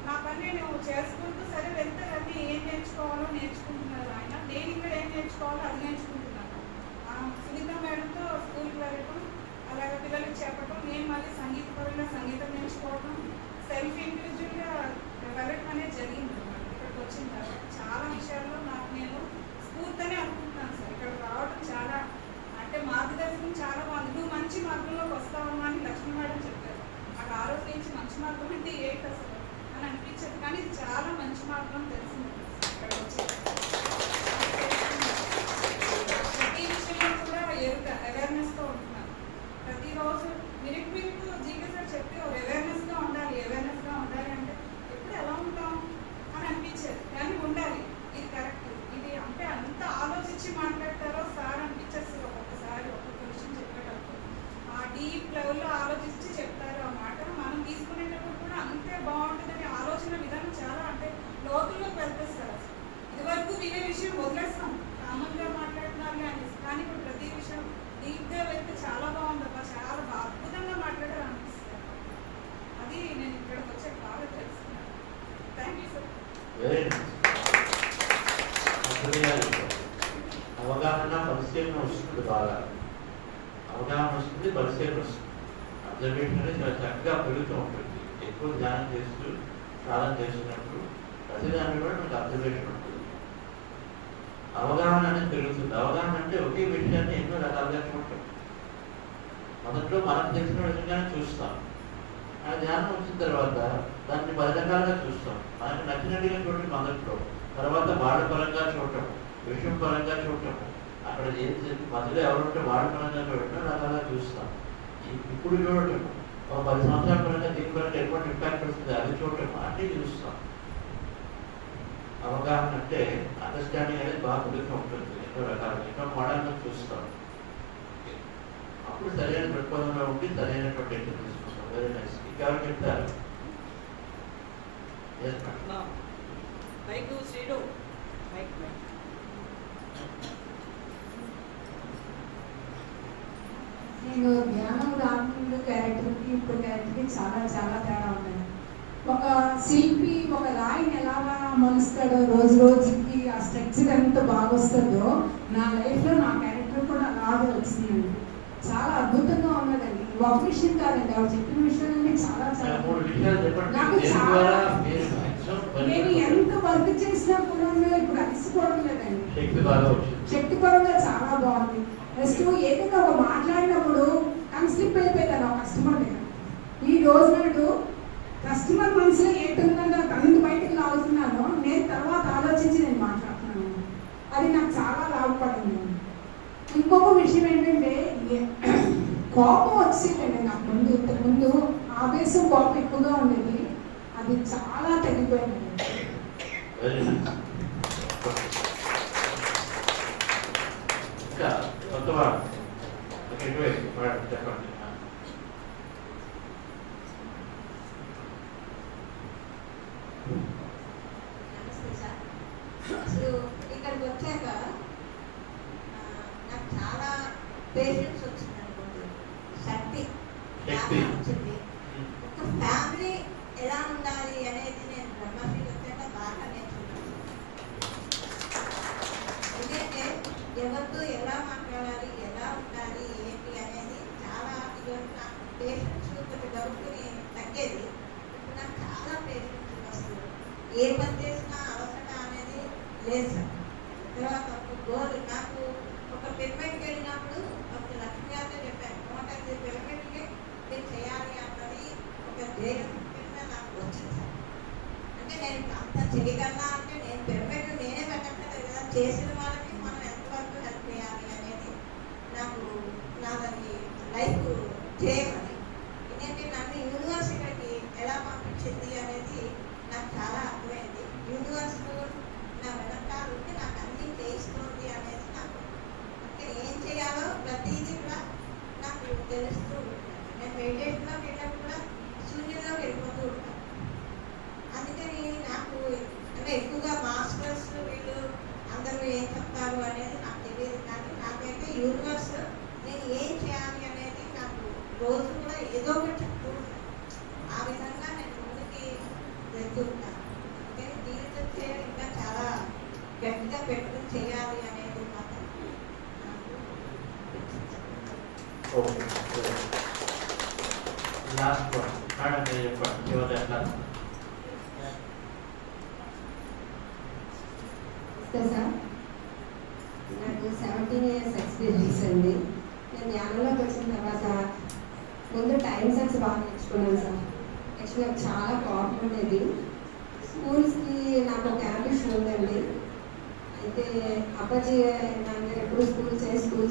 నా పని నేను చేసుకుంటూ సరే వెళ్తారని ఏం నేర్చుకోవాలో నేర్చుకుంటున్నారు ఆయన, నేను ఇక్కడ ఏం నేర్చుకోవాలో అది నేర్చుకుంటున్నాను. సునీత మేడంతో స్కూల్కి వెళ్ళటం, అలాగే పిల్లలకి చెప్పటం, నేను మళ్ళీ సంగీతపరంగా సంగీతం నేర్చుకోవడం, సెల్ఫ్ ఇండివిజువల్గా వెళ్ళటం అనేది జరిగింది అన్నమాట. ఇక్కడికి వచ్చిన తర్వాత చాలా విషయాల్లో నాకు నేను స్ఫూర్తిని అనుకుంటున్నాను సార్. ఇక్కడ రావడం చాలా అంటే మార్గదర్శనం చాలా బాగుంది. నువ్వు మంచి మార్గంలోకి వస్తావమ్మా అని లక్ష్మీ మేడం చెప్పారు. నాకు ఆ రోజు నుంచి మంచి మార్గం అంటే ఏంటి అసలు అని అనిపించేది. కానీ ఇది చాలా మంచి మార్గం తెలిసింది ఇక్కడ వచ్చి. ప్రతి విషయంలో కూడా అవేర్నెస్తో ఉంటున్నాను. ప్రతిరోజు మినిట్ జీకే సార్ చెప్పి అవేర్నెస్గా ఉండాలి అంటే ఎప్పుడు ఎలా ఉంటాం అని అనిపించేది. కానీ ఉండాలి, ఇది కరెక్ట్, ఇది అంటే అంత ఆలోచించి మాట్లాడతారో సార్ అనిపించేస్తుంది ఒక్కొక్కసారి ఒక్కొక్క విషయం ఉంటుంది బాగా, అవగాహన వస్తుంది, పరిశీలన వస్తుంది. అబ్జర్వేషన్ అనేది చాలా చక్కగా పెరుగుతూ ఉంటుంది. ఎక్కువ ధ్యానం చేస్తూ సాధన చేస్తున్నప్పుడు ప్రతిదాన్ని కూడా మనకు అబ్జర్వేషన్ ఉంటుంది, అవగాహన అనేది పెరుగుతుంది. అవగాహన అంటే ఒకే విషయాన్ని ఎన్నో రకాలుగా చూడటం. మొదట్లో మనకు తెలిసిన విధంగానే చూస్తాం, ఆ ధ్యానం వచ్చిన తర్వాత దాన్ని 10 రకాలుగా చూస్తాం. మనకు నచ్చినట్టుగా చూడటం మొదట్లో, తర్వాత వాళ్ళ పరంగా చూడటం, విషయం పరంగా చూడటం, అక్కడ మధ్యలో ఎవరుంటే వాళ్ళ పరంగా చూడటం, రకాలుగా చూస్తాం. ఇప్పుడు చూడటం, ఒక 10 సంవత్సరాల పరంగా దీని పరంగా ఎటువంటి ఇంపాక్ట్ వస్తుంది అది చూడటం, అన్నీ చూస్తాం. అవగాహన అంటే అండర్స్టాండింగ్ అనేది బాగా పెరుగుతూ ఉంటుంది. ఎన్నో రకాలుగా ఎన్నో మోడల్గా చూస్తాం. అప్పుడు సరైన దృక్పథంలో ఉండి సరైనటువంటి ఎంట్రీ తీసుకుంటాం. Very nice. ఇంకెవరు చెప్తారు? నేను ధ్యానం రాకముందు క్యారెక్టర్కి ఇప్పుడు క్యారెక్టర్కి చాలా చాలా తేడా ఉన్నాయి. ఒక శిల్పి ఒక రాయిని ఎలాగా మలుస్తాడో రోజు రోజుకి ఆ స్ట్రక్చర్ ఎంత బాగా వస్తుందో నా లైఫ్లో నా క్యారెక్టర్ కూడా అలాగే వచ్చిందండి. చాలా అద్భుతంగా ఉన్నదండి. ఒక విషయం కాదండి, ఆవిడ చెప్పిన విషయాలన్నీ చాలా చాలా నాకు చాలా నేను ఎంత వర్క్ చేసినా కూడా ఇప్పుడు అలసిపోవడం లేదండి. శక్తి పరంగా చాలా బాగుంది. నెక్స్ట్ ఏదైనా ఒక మాట్లాడినప్పుడు కన్స్లిప్ అయిపోతాను ఆ కస్టమర్ దగ్గర. ఈ రోజు నాడు కస్టమర్ మనసులో ఏంటుందో తనని బయటకు లాగుతున్నానో నేను తర్వాత ఆలోచించి నేను మాట్లాడుతున్నాను. అది నాకు చాలా లాభపడింది. ఇంకొక విషయం ఏంటంటే కోపం వచ్చేదండి నాకు ముందు. ఇంతకుముందు ఆవేశం కోపం ఎక్కువగా ఉండేది, అది చాలా తగ్గిపోయింది. నమస్తే సార్. అసలు ఇక్కడికి వచ్చాక నాకు చాలా పేషెన్స్ వచ్చింది అనుకోండి, శక్తి వచ్చింది. ఒక ఫ్యామిలీ ఎలా ఉండాలి అనేది నేను బ్రహ్మశ్రీ వచ్చాక బాగా నేర్చుకున్నాను. ఎందుకంటే ఎవరితో ఎలా మాట్లాడాలి, ఎలా ఉండాలి, ఏంటి అనేది చాలా ఇవన్నీ నాకు పేషెన్స్ ఒకటి డౌట్ని తగ్గేది. ఇప్పుడు నాకు చాలా పేషెన్స్ వస్తుంది. ఏ పని చేసినా అవసరం అనేది లేదు సార్. తర్వాత ఒక గోల్, నాకు ఒక పిరమిడ్కి వెళ్ళినప్పుడు ఒక లక్ష్మి గారితో చెప్పాను, 108 పిరమిడ్కి నేను చేయాలి అన్నది ఒక ధ్యేయం కింద నాకు వచ్చింది సార్. అంటే నేను అంత చేయగలనా అంటే నేను పిరమిడ్ నేనే పెట్టట్లేదు కదా, చేసిన వాళ్ళకి మనం ఎంతవరకు హెల్ప్ చేయాలి అనేది నాకు నాది లైఫ్ ధ్యేయం. అది ఎందుకంటే నన్ను యూనివర్స్ ఇక్కడికి ఎలా పంపించింది అనేది నాకు చాలా అర్థమైంది. యూనివర్స్ నా వెనకాల ఉంటే నాకు అన్నీ చేయిస్తుంది అనేది నాకు, అంటే ఏం చేయాలో ప్రతిదీ కూడా నాకు తెలుస్తూ ఉంటుంది. నేను మెడిటేషన్లోకి వెళ్ళినప్పుడు కూడా శూన్యంలోకి వెళ్ళిపోతూ ఉంటాను. అందుకని నాకు అంటే ఎక్కువగా మాస్టర్స్ వీళ్ళు అందరూ ఏం చెప్తారు అనేది నాకు తెలియదు. కానీ నాకైతే యూనివర్స్ నేను ఏం చేయాలి అనేది నాకు రోజు కూడా ఏదో ఒకటి చెప్తూ ఉంటాను. ఆ విధంగా నేను ముందుకి వెళ్తూ ఉంటాను. అందుకని జీవితం చేయాలి ఇంకా చాలా గట్టిగా పెట్టుకుని చేయాలి అనేది మాత్రం లాస్ట్ వన్ మేడం మీరు చెప్పండి. చివరి సార్ నాకు 17 years ఎక్స్పీరియన్స్ అండి. నేను ధ్యానంలోకి వచ్చిన తర్వాత ముందు టైం సెన్స్ బాగా నేర్చుకున్నాను సార్. యాక్చువల్లీ నాకు చాలా కోపం ఉండేది. స్కూల్స్కి నాకు ఒక యాంబిషన్ ఉందండి. అయితే అప్పాజీ నన్ను ఎప్పుడు స్కూల్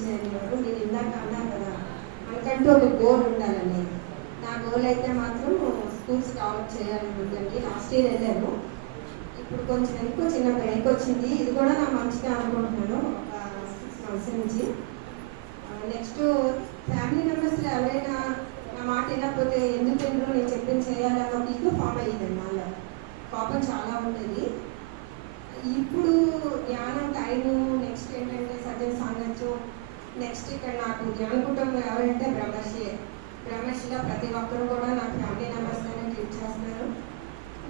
చేయనివారు. నేను ఇందాక అన్నా కదా, మనకంటూ ఒక గోల్ ఉండాలని. నా గోల్ అయితే మాత్రం స్కూల్స్ డెవలప్ చేయాలని ఉందండి. లాస్ట్ ఇయర్ వెళ్ళాను. ఇప్పుడు కొంచెం ఎక్కువ చిన్న బ్రేక్ వచ్చింది. ఇది కూడా నా మంచిగా అనుకుంటున్నాను ఒక 6 months నుంచి. నెక్స్ట్ ఫ్యామిలీ మెంబర్స్లో ఎవరైనా నా మాట వినకపోతే ఎందుకు తింటారో నేను చెప్పింది చేయాలి అన్న మీకు ఫామ్ అయ్యిందండి. నాలో కోపం చాలా ఉండేది. ఇప్పుడు ధ్యానం టైము, నెక్స్ట్ ఏంటంటే సజ్జన సాంగత్యం, నెక్స్ట్ ఇక్కడ నాకు ధ్యాన కుటుంబం ఎవరంటే బ్రహ్మశ్రీలో ప్రతి ఒక్కరు కూడా నాకు ఫ్యామిలీ మెంబర్స్గానే ట్రీట్ చేస్తున్నారు.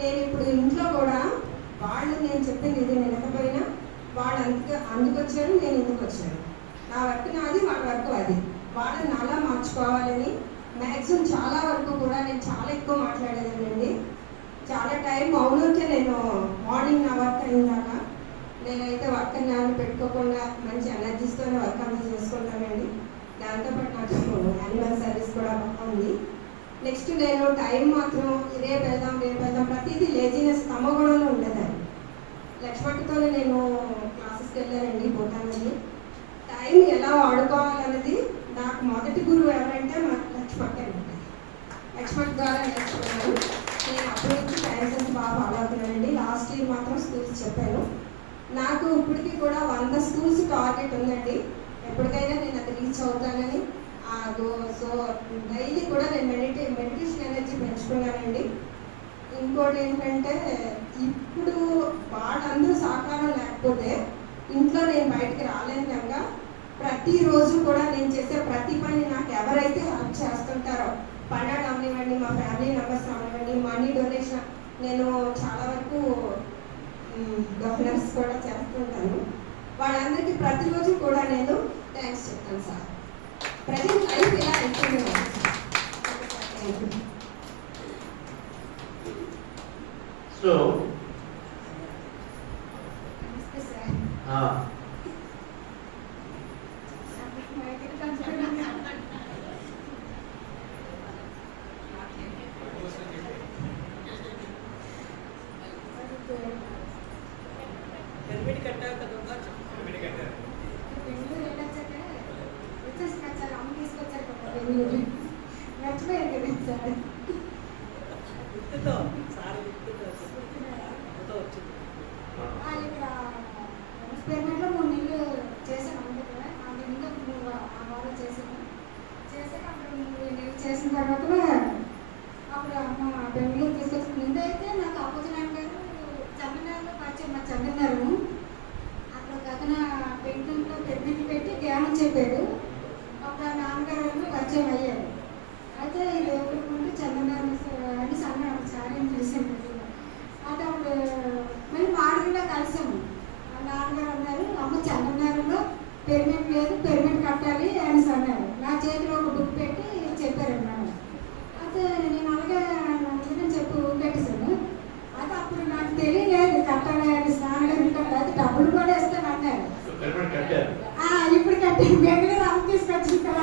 నేను ఇప్పుడు ఇంట్లో కూడా వాళ్ళు నేను చెప్పింది ఇది వినకపోయినా వాళ్ళు అందుకొచ్చారు, నేను ఇందుకు వచ్చాను. నా వర్క్ నాది, వాళ్ళ వర్క్ అది. వాళ్ళని నాలా మార్చుకోవాలని మ్యాక్సిమం చాలా వరకు కూడా నేను చాలా ఎక్కువ మాట్లాడేదానండి. చాలా టైం మౌనంకే నేను మార్నింగ్ నా వర్క్ అయినాక నేనైతే వర్క్ అని పెట్టుకోకుండా మంచి ఎనర్జీస్తోనే వర్క్ అంతా చేసుకుంటానండి. దాంతోపాటు నాకు యాన్యువల్ సర్వీస్ కూడా ఉంది. నెక్స్ట్ నేను టైం మాత్రం రేపు వెళ్దాం ప్రతిదీ లేజినెస్ తమ్మగూడలో ఉండేదాన్ని. లక్ష్మణ్తోనే నేను క్లాసెస్కి వెళ్ళానండి భూటాన్ని. టైం ఎలా వాడుకోవాలన్నది నాకు మొదటి గురువు ఎవరంటే మా లక్ష్మణ్ అండి. లక్ష్మణ్ ద్వారా నేర్చుకున్నాను. నేను అప్పటి నుంచి టైం సెన్స్ బాగా ఫాలో అవుతున్నానండి. లాస్ట్ ఇయర్ మాత్రం స్కూల్స్ చెప్పాను. నాకు ఇప్పటికీ కూడా 100 స్కూల్స్ టార్గెట్ ఉందండి. ఎప్పటికైనా నేను అది రీచ్ అవుతానని. సో డైలీ కూడా నేను మెడిటేషన్ ఎనర్జీ పెంచుకున్నానండి. ఇంకోటి ఏంటంటే ఇప్పుడు వాళ్ళందరూ సహకారం లేకపోతే ఇంట్లో నేను బయటికి రాలేను కనుక ప్రతిరోజు కూడా నేను చేసే ప్రతి పని నాకు ఎవరైతే హెల్ప్ చేస్తుంటారో, పండగ అవనివ్వండి, మా ఫ్యామిలీ మెంబర్స్ అవనివ్వండి, మనీ డొనేషన్, నేను చాలా వరకు డొనేట్స్ కూడా చేస్తుంటాను. వాళ్ళందరికీ ప్రతిరోజు కూడా నేను థ్యాంక్స్ చెప్తాను సార్. ప్రజెంట్ లైఫ్ ఇలా అయిపోయింది. సో నమస్తే సార్. ఎక్స్పెరిమెంట్లో 3 నెలలు చేశాను అందుకే. అది ముందు ఆ బాగా చేశాను. చేశాక అప్పుడు 3 నెలలు చేసిన తర్వాత అప్పుడు అమ్మ బెంగళూరు తీసుకొచ్చిన ముందు అయితే నాకు అప్పచనాన్న గారు చందనాల్లో పరిచయం. మా చందనారు అక్కడ గగన పెయింటింగ్లో పెయింటింగ్ పెట్టి ధ్యానం చెప్పాడు. అప్పుడు నాన్నగారు పరిచయం అయ్యారు. అయితే ఇది ఎవరుకుంటే చందనారు అని సన్నాడు సారీ అని తెలిసింది. అయితే అప్పుడు మళ్ళీ మాడుగులో కలిసాము. నాన్నగారు అన్నారు, అమ్మ చందనారులో పెర్మిట్ లేదు, పెర్మిట్ కట్టాలి అని అన్నారు. నా చేతిలో ఒక బుక్ పెట్టి చెప్పారన్నమాట. అయితే నేను అలాగే చెప్పి పెట్టేశాను. అయితే అప్పుడు నాకు తెలియలేదు కట్టాలి అని. స్నానగారు ఉంటారు అయితే డబ్బులు కూడా ఇస్తాను అన్నారు. ఇప్పుడు కట్టాను. బెంగళూరు అమ్మ తీసుకొచ్చింది కదా.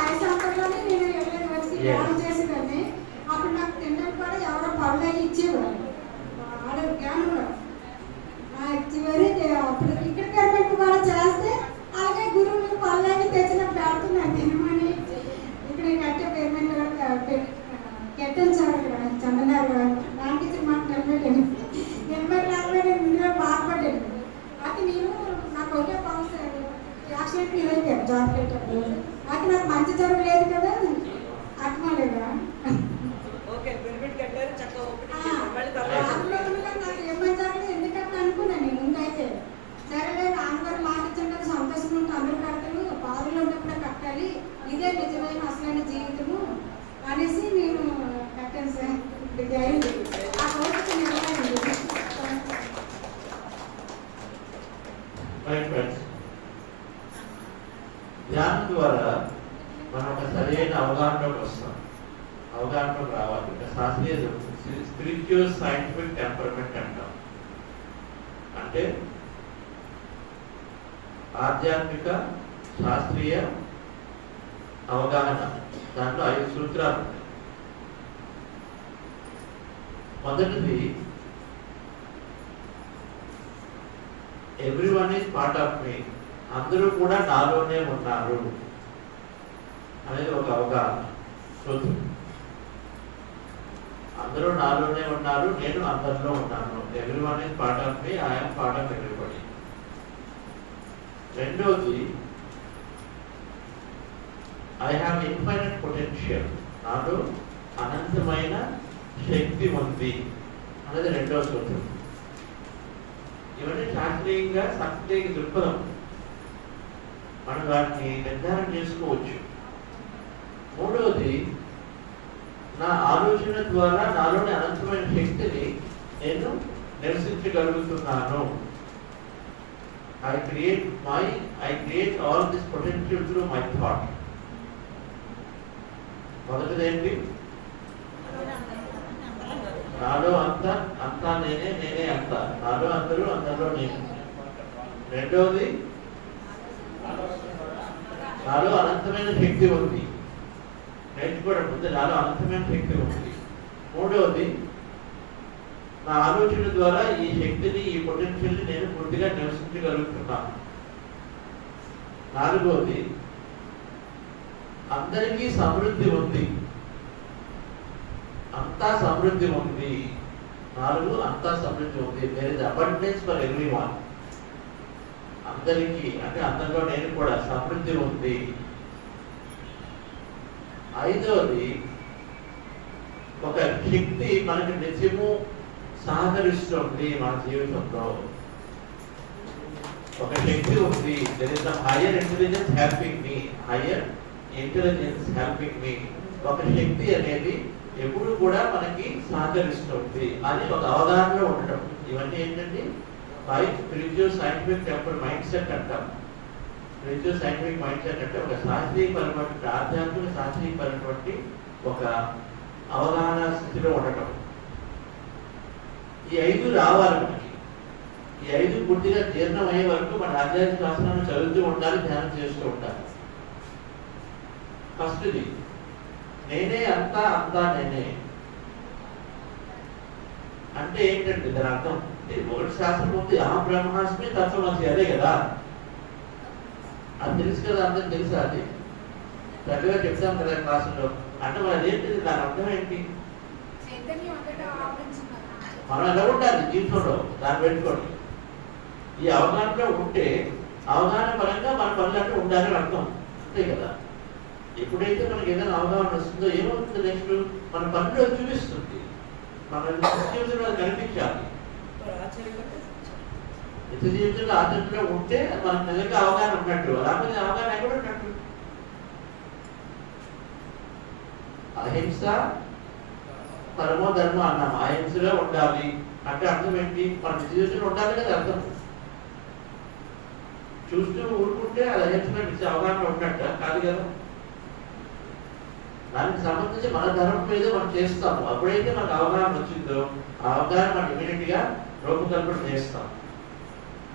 5 సంవత్సరాల్లోనే నేను వెళ్ళేది వచ్చి ధ్యానం చేసేదాన్ని. అప్పుడు నాకు తినడానికి కూడా ఎవరో పళ్ళు ఇచ్చేవారు. ఆడ జ్ఞానంలో చివరి అప్పుడు ఇక్కడ గవర్నమెంట్ కూడా చేస్తే అలాగే గురువులు పళ్ళని తెచ్చిన పెడుతున్నాను తినమని. ఇక్కడ కట్టే పేమెంట్ కెట్టాను సార్. ఇక్కడ చందనారు నాకు ఇచ్చిన మాట నిలబెట్టాను. నేను ఇందులో బాధపడ్డాను. అయితే నేను నాకు ఒకే పవన్ సార్ యాక్సిడెంట్ ఇదైపోయాను జాబ్ పెట్టాను. అయితే నాకు మంచి జరగలేదు కదా అట్మాలేదా నాకు ఏమని జరగలేదు. ఎందుకంటే అనుకున్నాను నేను ముందైతే సరేలేదు నాన్నగారు మాట ఇచ్చిన కదా సంతోషం ఉంటే అందరూ కడతారు, బాధలో ఉన్నప్పుడే కట్టాలి, ఇదే నిజమైన అసలైన జీవితము అనేసి నేను కట్టాను సార్. ఇది అయింది ఆ కోరిక నిలబడింది. ధ్యానం ద్వారా మనం ఒక సరైన అవగాహనలోకి వస్తాం. అవగాహనలోకి రావాలి. శాస్త్రీయ స్పిరిచువల్ సైంటిఫిక్ టెంపర్మెంట్ అంటాం. అంటే ఆధ్యాత్మిక శాస్త్రీయ అవగాహన. దాంట్లో 5 సూత్రాలు ఉన్నాయి. మొదటిది ఎవ్రీవన్ ఈజ్ పార్ట్ ఆఫ్ మీ. అందరూ కూడా నాలోనే ఉన్నారు అనేది ఒక అవగాహన సూత్రం. అందరూ నాలోనే ఉన్నారు, నేను అందరిలో ఉన్నాను. Everyone is part of me, I am part of everybody. రెండోది ఐ హ్యావ్ ఇన్ఫైనైట్ పొటెన్షియల్. నాలో అనంతమైన శక్తి ఉంది అనేది రెండవ సూత్రం. ఇవన్నీ శాస్త్రీయంగా శాస్త్రీయ దృక్పథం, మనం వాటిని నిర్ధారణ చేసుకోవచ్చు. మూడవది నా ఆలోచన ద్వారా నాలోని అనంతమైన శక్తిని నేను నివసించగలుగుతున్నాను. I create all this potential through my thought. మొదటిది ఏంటి? నాలో అంతా నేనే అంతా. నాలో అందరూ, అందరిలో నేను. రెండవది, నాలో అనంతమైన శక్తి ఉంది. నేర్చుకోవడం ముందు నాలో అనంతమైన శక్తి ఉంది. మూడవది, నా ఆలోచన ద్వారా ఈ శక్తిని, ఈ పొటెన్షియల్ని నేను పూర్తిగా నివసించగలుగుతున్నాను. నాలుగవది, అందరికీ సమృద్ధి ఉంది. అంతా సమృద్ధి ఉంది. అంతా సమృద్ధి ఉంది. There is abundance for everyone. అందరికీ అంటే అందరిలో నేను కూడా సమృద్ధి ఉంది. ఐదవది, ఒక శక్తి మనకి నిత్యము సహకరిస్తుంది మన జీవితంలో. ఒక శక్తి ఉంది. There is higher intelligence helping me. ఒక శక్తి అనేది ఎప్పుడు కూడా మనకి సహకరిస్తుంది అని ఒక అవగాహనలో ఉండటం. ఇవన్నీ ఏంటంటే spiritual scientific temper mind set అంటాం. స్పిరిచువల్ సైంటిఫిక్ మైండ్ సెట్ అంటే ఒక శాస్త్రీయపరమైన, ఆధ్యాత్మిక శాస్త్రీయపరమైనటువంటి ఒక అవగాహన స్థితిలో ఉండటం. ఈ 5 రావాలి మనకి. ఈ 5 పూర్తిగా జీర్ణమయ్యే వరకు మన ఆధ్యాత్మిక శాస్త్రాన్ని చదువుతూ ఉండాలి, ధ్యానం చేస్తూ ఉండాలి. ఫస్ట్ది, నేనే అంతా నేనే అంటే ఏంటంటే దాని అర్థం ఒకటి శాస్త్రం ఉంది. అహం బ్రహ్మాస్మి తత్వమసి, అదే కదా. అది తెలుసు కదా, అందరికి తెలుసా? అది చక్కగా చెప్తాం కదా క్లాసులో. అంటే మరి అదేంటిది, దాని అర్థం ఏంటి? మనం ఎలా ఉండాలి జీవితంలో, దాన్ని పెట్టుకోండి. ఈ అవగాహనలో ఉంటే అవగాహన పరంగా మన పనులంటే ఉండాలని అర్థం, అంతే కదా. ఎప్పుడైతే మనకి ఏదైనా అవగాహన వస్తుందో ఏమవుతుంది, నెక్స్ట్ మన పనిలో చూపిస్తుంది. మన జీవితంలో కనిపించాలి. నిత్య జీవితంలో ఆచరణలో ఉంటే మనకు నిజంగా అవగాహన ఉన్నట్టు. అలాగే అవగాహన ఎక్కడ ఉన్నట్టు? అహింస పరమో ధర్మం అన్నాం. అహింసలో ఉండాలి అంటే అర్థం ఏంటి? మన నిత్య జీవితంలో ఉండాలి కదా అర్థం. చూస్తూ ఊరుకుంటే అది అహింసలో నిత్య అవగాహన ఉన్నట్ట కాదు కదా. దానికి సంబంధించి మన ధర్మం మీద మనం చేస్తాము. అప్పుడైతే మనకు అవగాహన వచ్చిందో ఆ అవగాహన మనం ఇమీడియట్ గా రూపకల్పన చేస్తాం.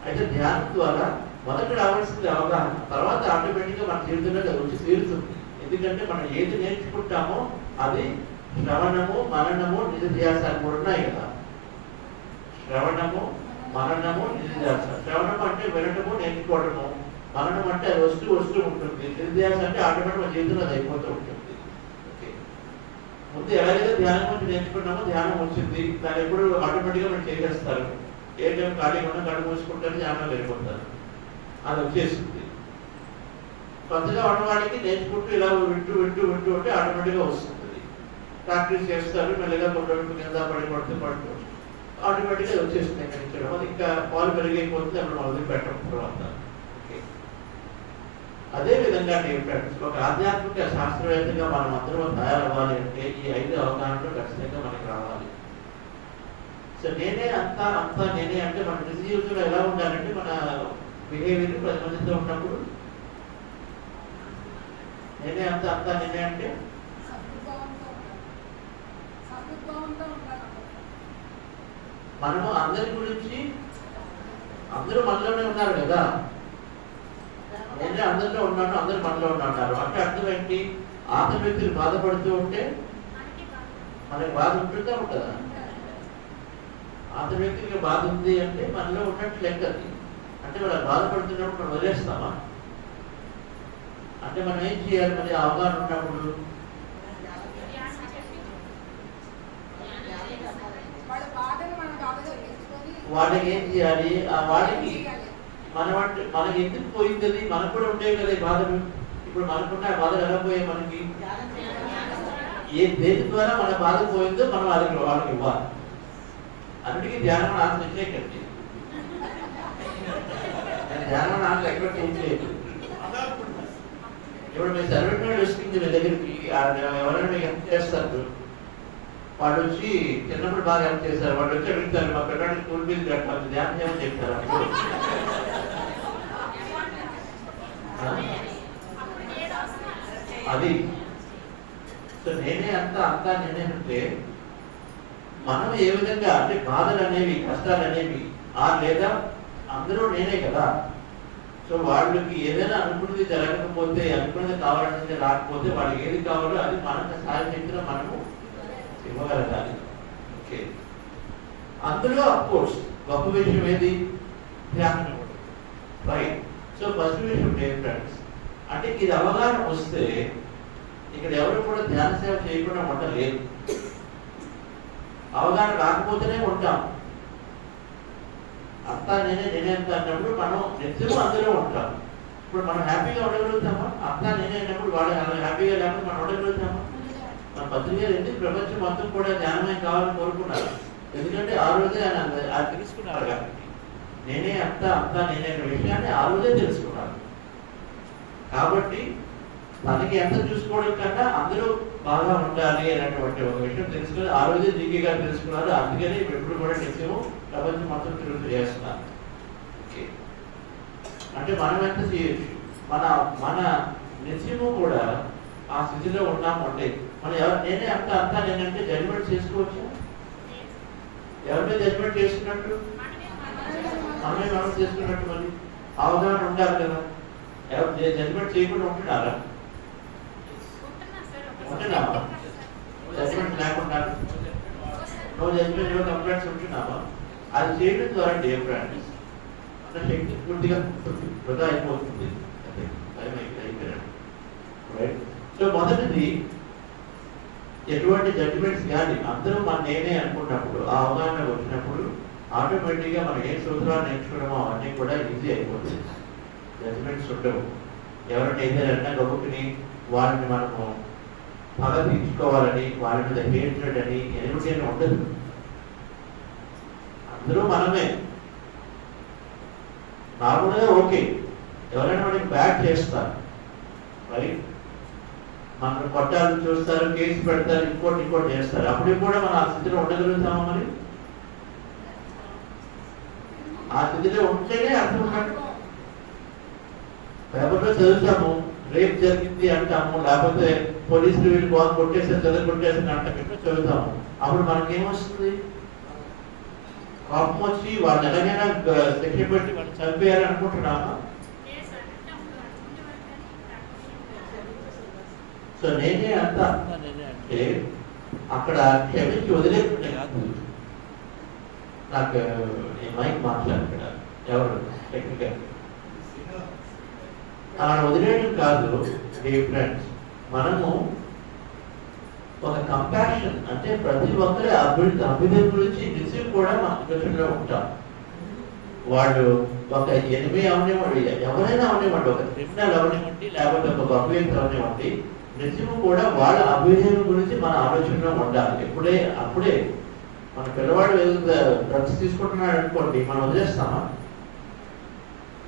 అయితే ధ్యానం ద్వారా మొదట రావాల్సింది అవగాహన, తర్వాత ఆటోమేటిక్ గా మన జీవితంలో వచ్చి తీరుతుంది. ఎందుకంటే మనం ఏది నేర్చుకుంటామో అది శ్రవణము, మననము, నిధిధ్యాసాలు కూడా ఉన్నాయి కదా. శ్రవణము, మననము, నిధిధ్యాస. శ్రవణము అంటే వినటము, నేర్చుకోవడము. మననం అంటే అది వస్తూ ఉంటుంది. నిధిధ్యాస అంటే ఆటోమేటిక్ మన జీవితంలో అది అయిపోతూ ఉంటుంది. ముందు ఎలాగైతే ధ్యానం గురించి నేర్చుకున్నామో ధ్యానం వచ్చింది, దాన్ని ఎప్పుడు ఆటోమేటిక్గా మనం చేసేస్తారు. ఏ టైం ఖాళీగా ఉన్న కళ్ళు మూసుకుంటారు, ధ్యానం వెళ్ళిపోతారు. అది వచ్చేసింది. కొత్తగా ఉన్నవాడికి నేర్చుకుంటూ ఇలా వింటూ ఉంటే ఆటోమేటిక్గా వస్తుంది. ప్రాక్టీస్ చేస్తారు, మెల్లగా కొండవైపు కింద పడుతూ ఆటోమేటిక్గా వచ్చేస్తుంది. ఎక్కడించడం అది ఇంకా పాలు పెరిగైపోతుంది, అప్పుడు మొదలు పెట్టడం తర్వాత. అదే విధంగా ఒక ఆధ్యాత్మిక శాస్త్రవేత్తగా మనం అందరం తయారవ్వాలి అంటే ఈ 5 అవగాహనలు ఖచ్చితంగా మనకి రావాలి. సో నేనే అంతా నేనే అంటే మన నిజ జీవితంలో ఎలా ఉండాలంటే మన బిహేవియర్ 10 మందితో ఉన్నప్పుడు నేనే అంతా నేనే అంటే మనము అందరి గురించి, అందరూ మనలోనే ఉన్నారు కదా. నేనే అందరిలో ఉన్నాను, అందరు మనలో ఉన్నారు అంటే అర్థం ఏంటి? ఆత్మ వ్యక్తులు బాధపడుతూ ఉంటే మనకి బాధ ఉంటుందా ఉంటుందా? ఆత్మ వ్యక్తికి బాధ ఉంది అంటే మనలో ఉన్నట్టు లెక్క. అంటే వాళ్ళు బాధపడుతున్నప్పుడు మనం వదిలేస్తామా? అంటే మనం ఏం చేయాలి? మరి అవగాహన ఉన్నప్పుడు వాళ్ళకి ఏం చేయాలి? ఆ వాడికి మనకి ఎందుకు పోయింది? మనకు కూడా ఉండేవి కదా ఈ బాధలు. ఇప్పుడు మనకున్న బాధలు ఎలా పోయాయి? మనకి దేని ద్వారా మన బాధ పోయిందో మనం వాళ్ళకి ఇవ్వాలి. అన్నిటికీ ధ్యానం ఆశ్రయించే కండి. ధ్యానం నాకు ఎక్కడ చేయలేదు. ఇప్పుడు మీ సర్వెంట్ వస్తుంది మీ దగ్గరికి, ఎవరైనా మీకు హెల్ప్ చేస్తారు. వాళ్ళు వచ్చి చిన్నప్పుడు బాగా హెల్ప్ చేశారు. వాళ్ళు వచ్చి అడుగుతారు, మా పిల్లవాడికి స్కూల్ ఫీజు కట్టాలి, ధ్యానం చేయమని చెప్తారు. అది. సో నేనే అంతా నేనే అంటే మనం ఏ విధంగా అంటే బాధలు అనేవి కష్టాలు అనేవి లేదా అందరూ నేనే కదా. సో వాళ్ళకి ఏదైనా అనుకున్నది జరగకపోతే అనుకున్నది కావాలనేది రాకపోతే వాళ్ళకి ఏది కావాలో అది మనకు సాధించిన మనము ఇవ్వగలగాలి. ఓకే, అందులో అఫ్కోర్స్ గొప్ప విషయం ఏది? ధ్యానం. రైట్. సో ఫస్ట్ విషయం ఫ్రెండ్స్ అంటే ఇది అవగాహన వస్తే ఇక్కడ ఎవరు కూడా ధ్యాన సేవ చేయకుండా ఉండలేదు. అవగాహన రాకపోతేనే ఉంటాం. అంతా నేనే అంత అన్నప్పుడు మనం నిత్యము అందులో ఉంటాం. ఇప్పుడు మనం హ్యాపీగా ఉండగలుగుతామా? అంతా నేనే అన్నప్పుడు వాళ్ళు హ్యాపీగా లేకపోతే మనం ఉండగలుగుతామా? మన పత్రికలు ఎందుకు ప్రపంచం మొత్తం కూడా ధ్యానమే కావాలని కోరుకున్నారు? ఎందుకంటే ఆ రోజే ఆయన తెలుసుకున్నారు కాబట్టి నేనే అంతా నేనే అనే విషయాన్ని ఆ రోజే తెలుసుకున్నారు. కాబట్టి తనకి ఎంత చూసుకోవడం కన్నా అందరూ బాగా ఉండాలి అనేటువంటి ఒక విషయం తెలుసుకుని ఆ రోజే జీకేగా తెలుసుకున్నారు. అందుకని ఎప్పుడు కూడా నిత్యము ప్రపంచం మొత్తం తిరుగుతూ చేస్తున్నారు. ఓకే, అంటే మనం ఎంత చేయొచ్చు? మన నిత్యము కూడా ఆ స్థితిలో ఉన్నాము అంటే మనం నేనే అంతా నేనంటే జడ్జిమెంట్ చేసుకోవచ్చు. ఎవరి మీద జడ్జిమెంట్ చేసుకున్నట్టు? మనం చేసుకున్నట్టు. మరి అవగాహన ఉండాలి కదా. ఎవరు జడ్జిమెంట్ చేయకుండా ఉంటున్నారా? ఉంటున్నావా? జడ్జిమెంట్ లేకుండా నో జడ్జిమెంట్ నో కంప్లైంట్స్ ఉంటున్నావా? అది చేయడం ద్వారా డిఫరెన్స్ అంటే శక్తి పూర్తిగా వృధా అయిపోతుంది. రైట్. సో మొదటిది ఎటువంటి జడ్జిమెంట్స్ కానీ అందరూ నేనే అనుకున్నప్పుడు ఆ అవగాహన వచ్చినప్పుడు ఆటోమేటిక్గా మనం ఏ సూత్రాలు నేర్చుకోవడమో అవన్నీ కూడా ఈజీ అయిపోతుంది. జడ్జిమెంట్స్ ఉండవు. ఎవరైనా ఏదైనా గొప్పని వాళ్ళని మనము పగ తీర్చుకోవాలని వాళ్ళ మీద హేట్రెడ్ అని ఎనిమిది అని ఉండదు. అందరూ మనమే. నార్మల్గా ఓకే, ఎవరైనా మనకి బ్యాడ్ చేస్తారు, రైట్, మన కొట్టాలు చూస్తారు, కేసు పెడతారు, ఇంకోటి చేస్తారు. అప్పుడు కూడా మనం ఆ స్థితిలో ఉండగలుగుతామా? మరి ఆ స్థితిలో ఉంటేనే అర్థం కాదు. పేపర్లో చదువుతాము, రేప్ జరిగింది అంటాము, లేకపోతే పోలీసులు వీళ్ళు బాగా కొట్టేసారు, చదువు కొట్టేసారు అంటే చదువుతాము. అప్పుడు మనకేమొస్తుంది? కోపం వచ్చి వాళ్ళు ఎలాగైనా శిక్ష పెట్టి వాళ్ళు చంపేయాలని అనుకుంటున్నామా? సో నేనే అంతా అంటే అక్కడ క్షమించి వదిలేకుండా కాదు. నాకు మైక్ మాట్లాడుతున్నా ఎవరు టెక్నికల్ అలా వదిలేయడం కాదు. ఫ్రెండ్స్, మనము ఒక కంపాషన్ అంటే ప్రతి ఒక్కరి అభివృద్ధి గురించి నిజం కూడా మన ఆలోచనలో ఉంటాం. వాళ్ళు ఒక ఎనిమిది అవనివ్వండి, ఎవరైనా అవనివ్వండి, ఒక క్రిమినల్ అవనివ్వండి, లేకపోతే ఒక గొప్ప అవనివ్వండి, నిజము కూడా వాళ్ళ అభివృద్ధి గురించి మన ఆలోచనలో ఉండాలి. అప్పుడే మన పిల్లవాడు డ్రగ్స్ తీసుకుంటున్నాడు అనుకోండి, మనం వదిలేస్తామా?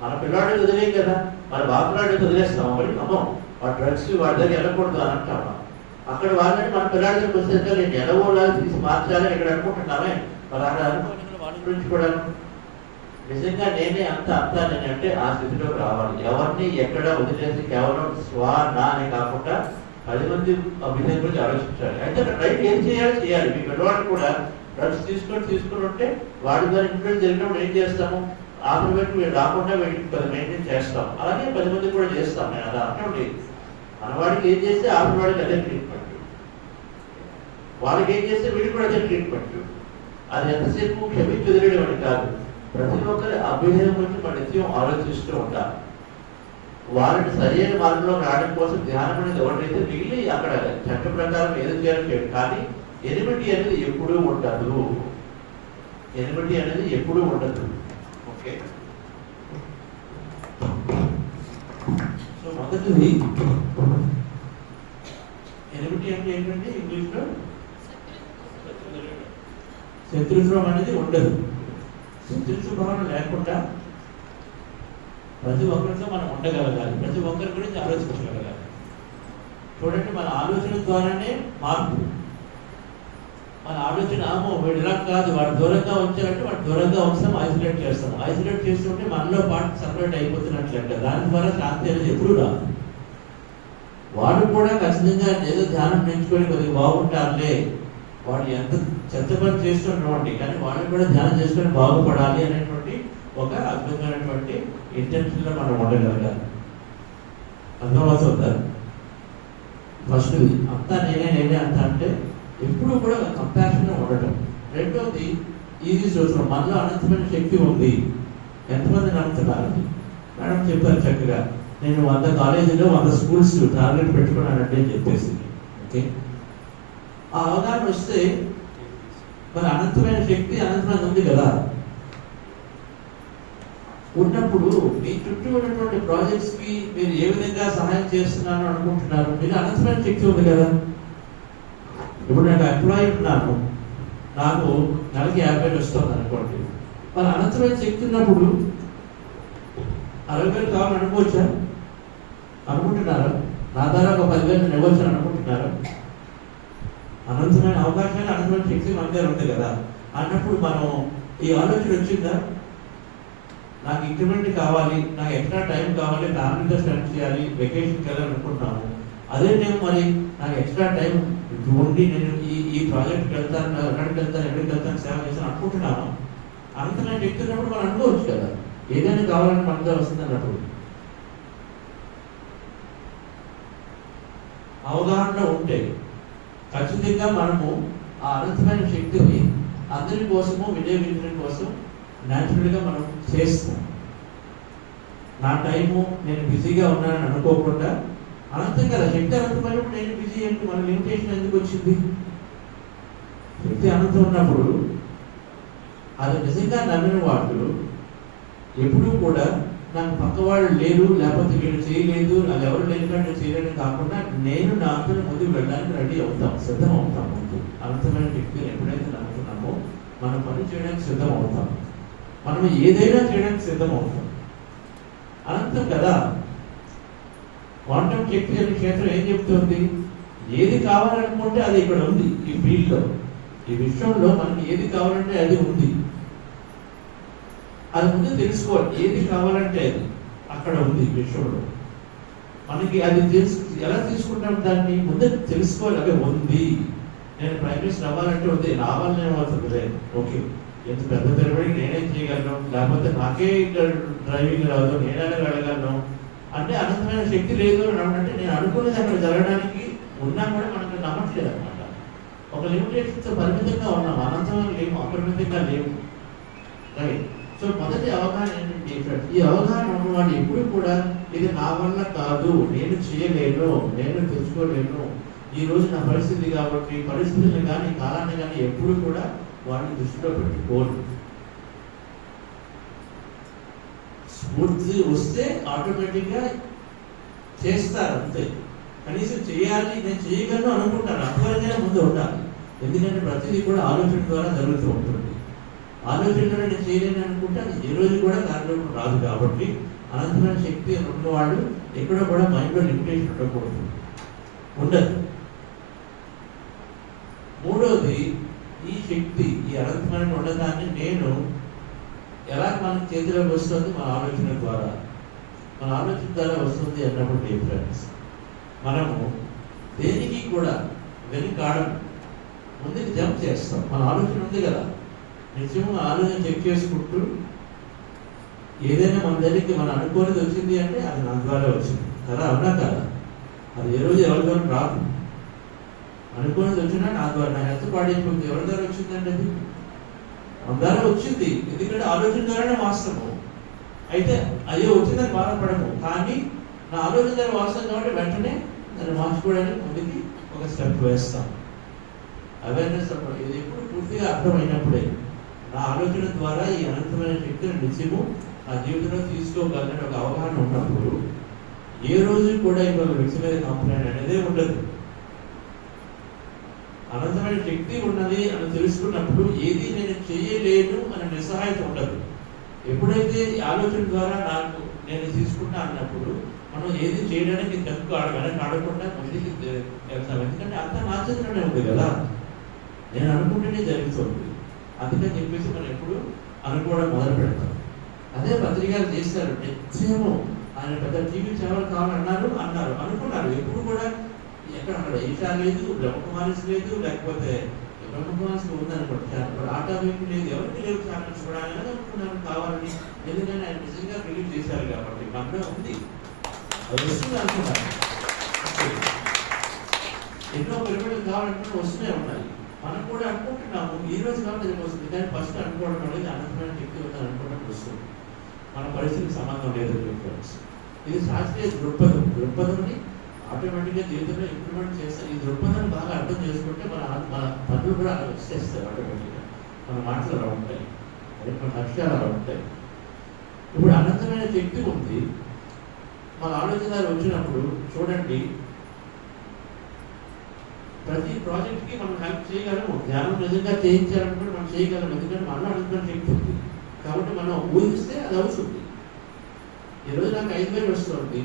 మన పిల్లవాడిని వదిలేం కదా. మన బాబులాడిని వదిలేస్తామా? మరి అమ్మో ఆ డ్రగ్స్ వాడి దగ్గర వెళ్ళకూడదు అని అంటామా? అక్కడ వాళ్ళని మన పిల్లవాడి దగ్గర వచ్చేసరికి నేను ఎలవోలాగా తీసి మార్చాలని ఇక్కడ అనుకుంటున్నామే. మరి అక్కడ అనుకోవడం వాళ్ళ గురించి కూడా నిజంగా నేనే అంతా నేను అంటే ఆ స్థితిలోకి రావాలి. ఎవరిని ఎక్కడ వదిలేసి కేవలం నా అని కాకుండా 10 మంది అభివృద్ధి గురించి ఆలోచించాలి. అయితే రైట్ ఏం చేయాలి. మీ పిల్లవాడు కూడా డ్రగ్స్ తీసుకుని ఉంటే వాడి ద్వారా ఇన్ఫ్లుయెన్స్ జరిగినప్పుడు ఏం చేస్తాము? ఆఖరి వరకు వీళ్ళు రాకుండా వీటికి 10 మెయింటైన్ చేస్తాం. అలాగే 10 మంది కూడా చేస్తాం. నేను అది అర్థం లేదు. మనవాడికి ఏం చేస్తే ఆఖరి వాడికి అదే ట్రీట్మెంట్, వాళ్ళకి ఏం చేస్తే వీడికి కూడా అదే ట్రీట్మెంట్. అది ఎంతసేపు క్షమించి వదిలేయడం అని కాదు. ప్రతి ఒక్కరి అభ్యుదయం గురించి మన నిత్యం ఆలోచిస్తూ ఉంటాం. వాళ్ళని సరైన మార్గంలో రావడం కోసం ధ్యానం అనేది ఎవరైతే మిగిలి అక్కడ చట్ట ప్రకారం ఏదో చేయాలి. కానీ ఎనిమిటీ అనేది ఎప్పుడూ ఉండదు. ఓకే, సో మొదటిది ఎనిమిటీ అంటే ఏంటంటే ఇంగ్లీష్లో శత్రుత్వం అనేది ఉండదు. శత్రుత్వ భావన లేకుండా ప్రతి ఒక్కరితో మనం ఉండగలగాలి. ప్రతి ఒక్కరి గురించి ఆలోచించగలగాలి. చూడండి, మన ఆలోచన ద్వారానే మార్పు. మన ఆలోచన వీడు ఇలా కాదు, వాడు దూరంగా ఉంచాలంటే వాడు దూరంగా ఉంచాం, ఐసోలేట్ చేస్తాం. ఐసోలేట్ చేస్తుంటే మనలో పాటు సపరేట్ అయిపోతున్నట్లే. దాని ద్వారా శాంతి అనేది ఎప్పుడు రాదు. వాడు కూడా ఖచ్చితంగా ఏదో ధ్యానం నేర్చుకొని కొద్దిగా బాగుంటారులే, వాడు ఎంత చెత్త పని చేస్తుంటామండి, కానీ వాళ్ళు కూడా ధ్యానం చేసుకొని బాగుపడాలి అనేటువంటి ఒక అద్భుతమైనటువంటి ఇంటెన్షన్లో మనం ఉండగలగాలి. అర్థమవుతుందా? ఫస్ట్ అంతా నేనే అంతా అంటే ఎప్పుడు కూడా కంపాషన్ ఉండటం. రెండోది ఇది చూస్తున్నాం, మనలో అనంతమైన శక్తి ఉంది. ఎంతమంది నమ్ముతున్నారు? మేడం చెప్పారు చక్కగా, నేను 100 కాలేజీలో 100 స్కూల్స్ టార్గెట్ పెట్టుకున్నానంటే అని చెప్పేసి. ఓకే, ఆ అవగాహన వస్తే మరి అనంతమైన శక్తి అనంతమైన ఉంది కదా. ఉన్నప్పుడు మీ చుట్టూ ఉన్నటువంటి ప్రాజెక్ట్స్కి మీరు ఏ విధంగా సహాయం చేస్తున్నాను అనుకుంటున్నారు? మీరు అనంతమైన శక్తి ఉంది కదా. ఇప్పుడు నాకు ఎంప్లాయీ ఉన్నాను, నాకు నెలకి 50,000 వస్తుంది అనుకోండి. మరి అనంతమైన శక్తి ఉన్నప్పుడు 60,000 కావాలని అనుకోవచ్చా? అనుకుంటున్నారా? నా ద్వారా ఒక 10,000 నేను ఇవ్వచ్చు అనుకుంటున్నారా? అనంతమైన అవకాశాలు అనంతమైన శక్తి మన దగ్గర ఉంది కదా. అన్నప్పుడు మనం ఈ ఆలోచన వచ్చిందా, నాకు ఇంక్రిమెంట్ కావాలి, నాకు ఎక్స్ట్రా టైం కావాలి, ఫ్యామిలీతో స్పెండ్ చేయాలి, వెకేషన్కి వెళ్ళాలి అనుకుంటున్నాము. అదే నేను మరి నాకు ఎక్స్ట్రా టైం ఉండి నేను ఈ ప్రాజెక్ట్కి వెళ్తాను, ఎక్కడికి వెళ్తాను, ఎక్కడికి వెళ్తాను, సేవ చేస్తాను అనుకుంటున్నాను. అనంతమైన శక్తి ఉన్నప్పుడు మనం అనుకోవచ్చు కదా, ఏదైనా కావాలని మనతో వస్తుంది అన్నప్పుడు. అవగాహన ఉంటే ఖచ్చితంగా మనము ఆ అనంతమైన శక్తిని అందరి కోసము వినియోగించడం కోసం న్యాచురల్గా మనం చేస్తాం. నా టైము నేను బిజీగా ఉన్నానని అనుకోకుండా అనంతం కదా. శక్తి అనంతమైనప్పుడు నేను బిజీ అంటే మన లిమిటేషన్ ఎందుకు వచ్చింది? శక్తి అనంతం ఉన్నప్పుడు అది నిజంగా నమ్మిన వాళ్ళు ఎప్పుడూ కూడా నాకు పక్క వాళ్ళు లేరు, లేకపోతే వీళ్ళు చేయలేదు, నాకు ఎవరు లేని కంటే చేయలేని కాకుండా నేను నా అంతలో ముందుకు వెళ్ళడానికి రెడీ అవుతాం, సిద్ధం అవుతాం. ముందు అనంతమైన శక్తిని ఎప్పుడైతే నమ్ముతున్నామో మనం పని చేయడానికి సిద్ధం అవుతాం, మనం ఏదైనా చేయడానికి సిద్ధం అవుతాం. అనంతం కదా. క్వాంటం శక్తి అనే క్షేత్రం ఏం చెప్తుంది? ఏది కావాలనుకుంటే అది ఇక్కడ ఉంది. ఈ ఫీల్డ్లో, ఈ విశ్వంలో మనకి ఏది కావాలంటే అది ఉంది. అది ముందు తెలుసుకోవాలి. ఏది కావాలంటే అది అక్కడ ఉంది విశ్వంలో. మనకి అది ఎలా తీసుకుంటాం? దాన్ని ముందు తెలుసుకోవాలి. అదే ఉంది. నేను ప్రైమ్ మినిస్టర్ అవ్వాలంటే ఉంది, రావాలని ఏమవుతుంది లేదు. ఓకే, ఎంత పెద్ద పెరుగుబడి నేనేం చేయగలను, లేకపోతే నాకే డ్రైవింగ్ రాదు, నేనైనా వెళ్ళగలను అంటే అనంతమైన శక్తి లేదు అని అంటే నేను అనుకునేది అక్కడ జరగడానికి ఉన్నా కూడా మనకు నమ్మట్లేదు అనమాట. ఒక లిమిటేషన్తో పరిమితంగా ఉన్నాం, అనంతంగా లేము, అపరిమితంగా లేము. రైట్. సో మొదటి అవగాహన ఏంటంటే, ఈ అవగాహన ఉన్నవాడు ఎప్పుడు కూడా ఇది నా వల్ల కాదు, నేను చేయలేను, నేను తెలుసుకోలేను, ఈ రోజు నా పరిస్థితి కాబట్టి పరిస్థితులు కానీ కాలాన్ని కానీ ఎప్పుడు కూడా వాడిని దృష్టిలో పెట్టుకోరు. స్ఫూర్తి వస్తే ఆటోమేటిక్గా చేస్తారు అంతే. కనీసం చేయాలి, నేను చేయగలను అనుకుంటాను, అంతవరకైనా ముందు ఉండాలి. ఎందుకంటే ప్రతిదీ కూడా ఆలోచన ద్వారా జరుగుతూ ఉంటుంది. ఆలోచనలో నేను చేయలేని అనుకుంటే అది ఏ రోజు కూడా కార్యక్రమం రాదు. కాబట్టి అనంతమైన శక్తి ఉన్నవాళ్ళు ఎక్కడ కూడా మైండ్లో లిమిటేషన్ ఉండకూడదు, ఉండదు. మూడోది, ఈ శక్తి, ఈ అనంతమైన ఉండదాన్ని నేను ఎలా మన చేతిలోకి వస్తుంది? మన ఆలోచన ద్వారా. మన ఆలోచన ద్వారా వస్తుంది అన్నప్పుడు డిఫరెన్స్. మనము దేనికి కూడా వెనుకాడం, ముందుకు జంప్ చేస్తాం. మన ఆలోచన ఉంది కదా, నిజంగా ఆలోచన చెక్ చేసుకుంటూ ఏదైనా మన దగ్గరికి మనం అనుకోనిది వచ్చింది అంటే అది నా ద్వారా వచ్చింది కదా, అవునా కదా? అది ఏ రోజు ఎవరి ద్వారా రాదు. అనుకోనిది వచ్చినా నా ద్వారా, నా హెల్త్ పాడైపోయింది, ఎవరి ద్వారా వచ్చిందంటే అది మన ద్వారా వచ్చింది. ఎందుకంటే ఆలోచన ద్వారానే వాస్తవం. అయితే అయ్యో వచ్చిందని బాధపడము, కానీ నా ఆలోచన ద్వారా వాస్తవం కాబట్టి వెంటనే దాన్ని మార్చుకోవడానికి ముందుకి ఒక స్టెప్ వేస్తాం. అవేర్నెస్ అప్పుడు ఇది ఎప్పుడు పూర్తిగా అర్థమైనప్పుడే నా ఆలోచన ద్వారా ఈ అనంతమైన శక్తిని నిత్యము నా జీవితంలో తీసుకోగలని ఒక అవగాహన ఉన్నప్పుడు ఏ రోజు కూడా ఇంకొక వ్యక్తి మీద కంప్లైంట్ అనేది ఉండదు. అనంతమైన శక్తి ఉన్నది అని తెలుసుకున్నప్పుడు ఏది నేను చేయలేను అనే నిస్సహాయత ఉండదు. ఎప్పుడైతే ఆలోచన ద్వారా నాకు నేను తీసుకుంటా అన్నప్పుడు మనం ఏది చేయడానికి వెనక్కి ఆడకుండా ముందుకి వెళ్తాం. ఎందుకంటే అంతా నా చేతిలోనే ఉంది కదా, నేను అనుకుంటేనే జరుగుతుంది. అందుకని చెప్పేసి మనం ఎప్పుడు అనుకోవడం మొదలు పెడతాం. అదే పత్రికలు చేస్తారు. నిత్యము ఆయన పెద్ద టీవీ ఛానల్ కావాలన్నారు, అనుకున్నారు, ఎప్పుడు కూడా ఎక్కడ అక్కడ ఈషా లేదు, బ్రహ్మకుమారిస్ లేదు, లేకపోతే బ్రహ్మకుమారిస్ ఉందనుకోండి, ఆటోమేటిక్ లేదు, ఎవరికి లేవు ఛానల్స్ కూడా ఆయన అనుకున్నాను కావాలని. ఎందుకంటే ఆయన నిజంగా బిలీవ్ చేశారు కాబట్టి మనలో ఉంది, అది వస్తుంది అనుకున్నాను. ఎన్నో పిరమిడ్లు కావాలంటే వస్తూనే ఉన్నాయి. మనం కూడా అనుకుంటున్నాము ఈ రోజు కాబట్టి అది వస్తుంది, కానీ ఫస్ట్ అనుకోవడం అనేది అనంతమైన శక్తి అవుతాను అనుకోవడం వస్తుంది. మన పరిస్థితికి సంబంధం లేదు ఫ్రెండ్స్. ఇది శాస్త్రీయ దృక్పథంని ఆటోమేటిక్గా జీవితంలో ఇంప్లిమెంట్ చేస్తారు. ఈ దృక్పథాన్ని బాగా అర్థం చేసుకుంటే మన పనులు కూడా అలా వచ్చేస్తారు ఆటోమేటిక్గా. మన మాటలు అలా ఉంటాయి, మన లక్ష్యాలు అలా ఉంటాయి. ఇప్పుడు అనంతమైన శక్తి ఉంది. మన ఆలోచనలు వచ్చినప్పుడు చూడండి, ప్రతి ప్రాజెక్ట్కి మనం హెల్ప్ చేయగలము. ధ్యానం నిజంగా చేయించాలనుకుంటే మనం చేయగలం, ఎందుకంటే మనలో అనంతమైన శక్తి ఉంది. కాబట్టి మనం ఊహిస్తే అది అవుతుంది. ఈరోజు నాకు 5,000 వస్తుంది,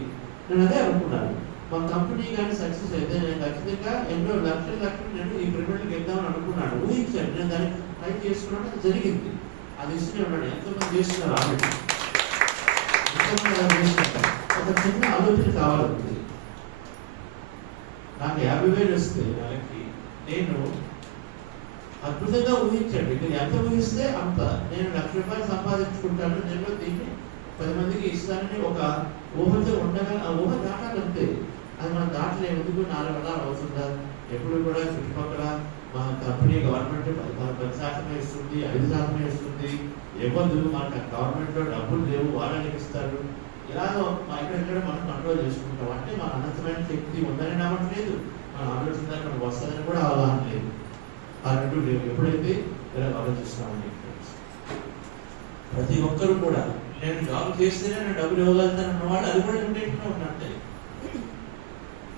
నేను అదే అనుకున్నాను. మా కంపెనీ కానీ సక్సెస్ అయితే నేను ఖచ్చితంగా ఎన్నో లక్షలు నేను ఈ పిరమిడ్కి వెళ్దామని అనుకున్నాను, ఊహించాను. నేను దాన్ని ట్రై చేసుకున్నాను, అది జరిగింది. అది ఇస్తూనే ఉన్నాను. ఎంతోమంది చేస్తున్నారు ఆల్రెడీ, ఎంతోమంది అలా చేస్తున్నారు. ఒక చిన్న ఆలోచన కావాలి. నాకు 50,000 వస్తే నెలకి నేను అద్భుతంగా ఊహించండి. నేను ఎంత ఊహిస్తే అంత. నేను ₹1,00,000 సంపాదించుకుంటాను, నేను దీన్ని 10 మందికి ఇస్తానని ఒక ఊహతో ఉండగా ఆ ఊహ దాటాలంటే అది మనం దాటలే. ఎందుకు 4 వరాలు అవుతుందా? ఎప్పుడు కూడా చుట్టుపక్కల మా కంపెనీ గవర్నమెంట్ 10% ఇస్తుంది, 5% ఇస్తుంది, ఇవ్వదు. మనకు గవర్నమెంట్లో డబ్బులు లేవు, వాళ్ళకి ఇస్తారు. ఇలాగో మా ఇక్కడ మనం కంట్రోల్ చేసుకుంటాం. అంటే మన అనంతమైన శక్తి ఉందని నమ్మట్లేదు, మన ఆలోచన మనకు వస్తుందని కూడా అవగాహన లేదు. ఆ రెండు లేవు. ఎప్పుడైతే ఇలా ఆలోచిస్తామని ప్రతి ఒక్కరు కూడా నేను జాబ్ చేస్తేనే నేను డబ్బులు ఇవ్వగలుగుతానన్న వాళ్ళు అది కూడా లిమిటేషన్లో ఉన్నట్టే.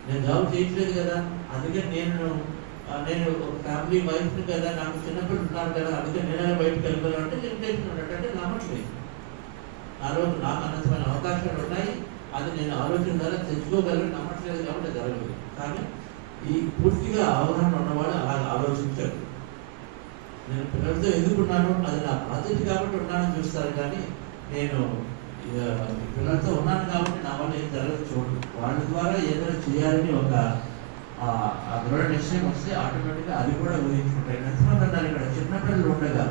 నేను జాబ్ చేయట్లేదు కదా, అందుకని నేను ఒక ఫ్యామిలీ వైఫ్ని కదా, నాకు చిన్నపిల్లలు ఉన్నారు కదా, అందుకని నేను బయటకు వెళ్ళాలంటే లిమిటేషన్ ఉన్నట్టు. అంటే నమ్మట్లేదు. నాలో నాకు అనంతమైన అవకాశాలు ఉన్నాయి, అది నేను ఆలోచన ద్వారా తెచ్చుకోగలను, నమ్మట్లేదు కాబట్టి జరగదు. కానీ ఈ పూర్తిగా అవగాహన ఉన్నవాడు అలా ఆలోచించారు. నేను పిల్లలతో ఎందుకున్నాను, అది నా బాధ్యత కాబట్టి ఉన్నానని చూస్తారు. కానీ నేను పిల్లలతో ఉన్నాను కాబట్టి నా వల్ల ఏం జరగదు చూడు. వాళ్ళ ద్వారా ఏదైనా చేయాలని ఒక దృఢ నిశ్చయం వస్తే ఆటోమేటిక్గా అది కూడా ఊహించుకుంటాయి. ఎంతమంది అన్నారు ఇక్కడ చిన్నపిల్లలు ఉండగా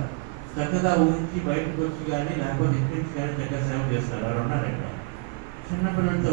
చక్కగా ఊహించి బయటకు వచ్చి కానీ లేకపోతే ఇంటికి కానీ చక్కగా సేవ చేస్తారు. వాళ్ళు ఉన్నారు ఇక్కడ చిన్నపిల్లలతో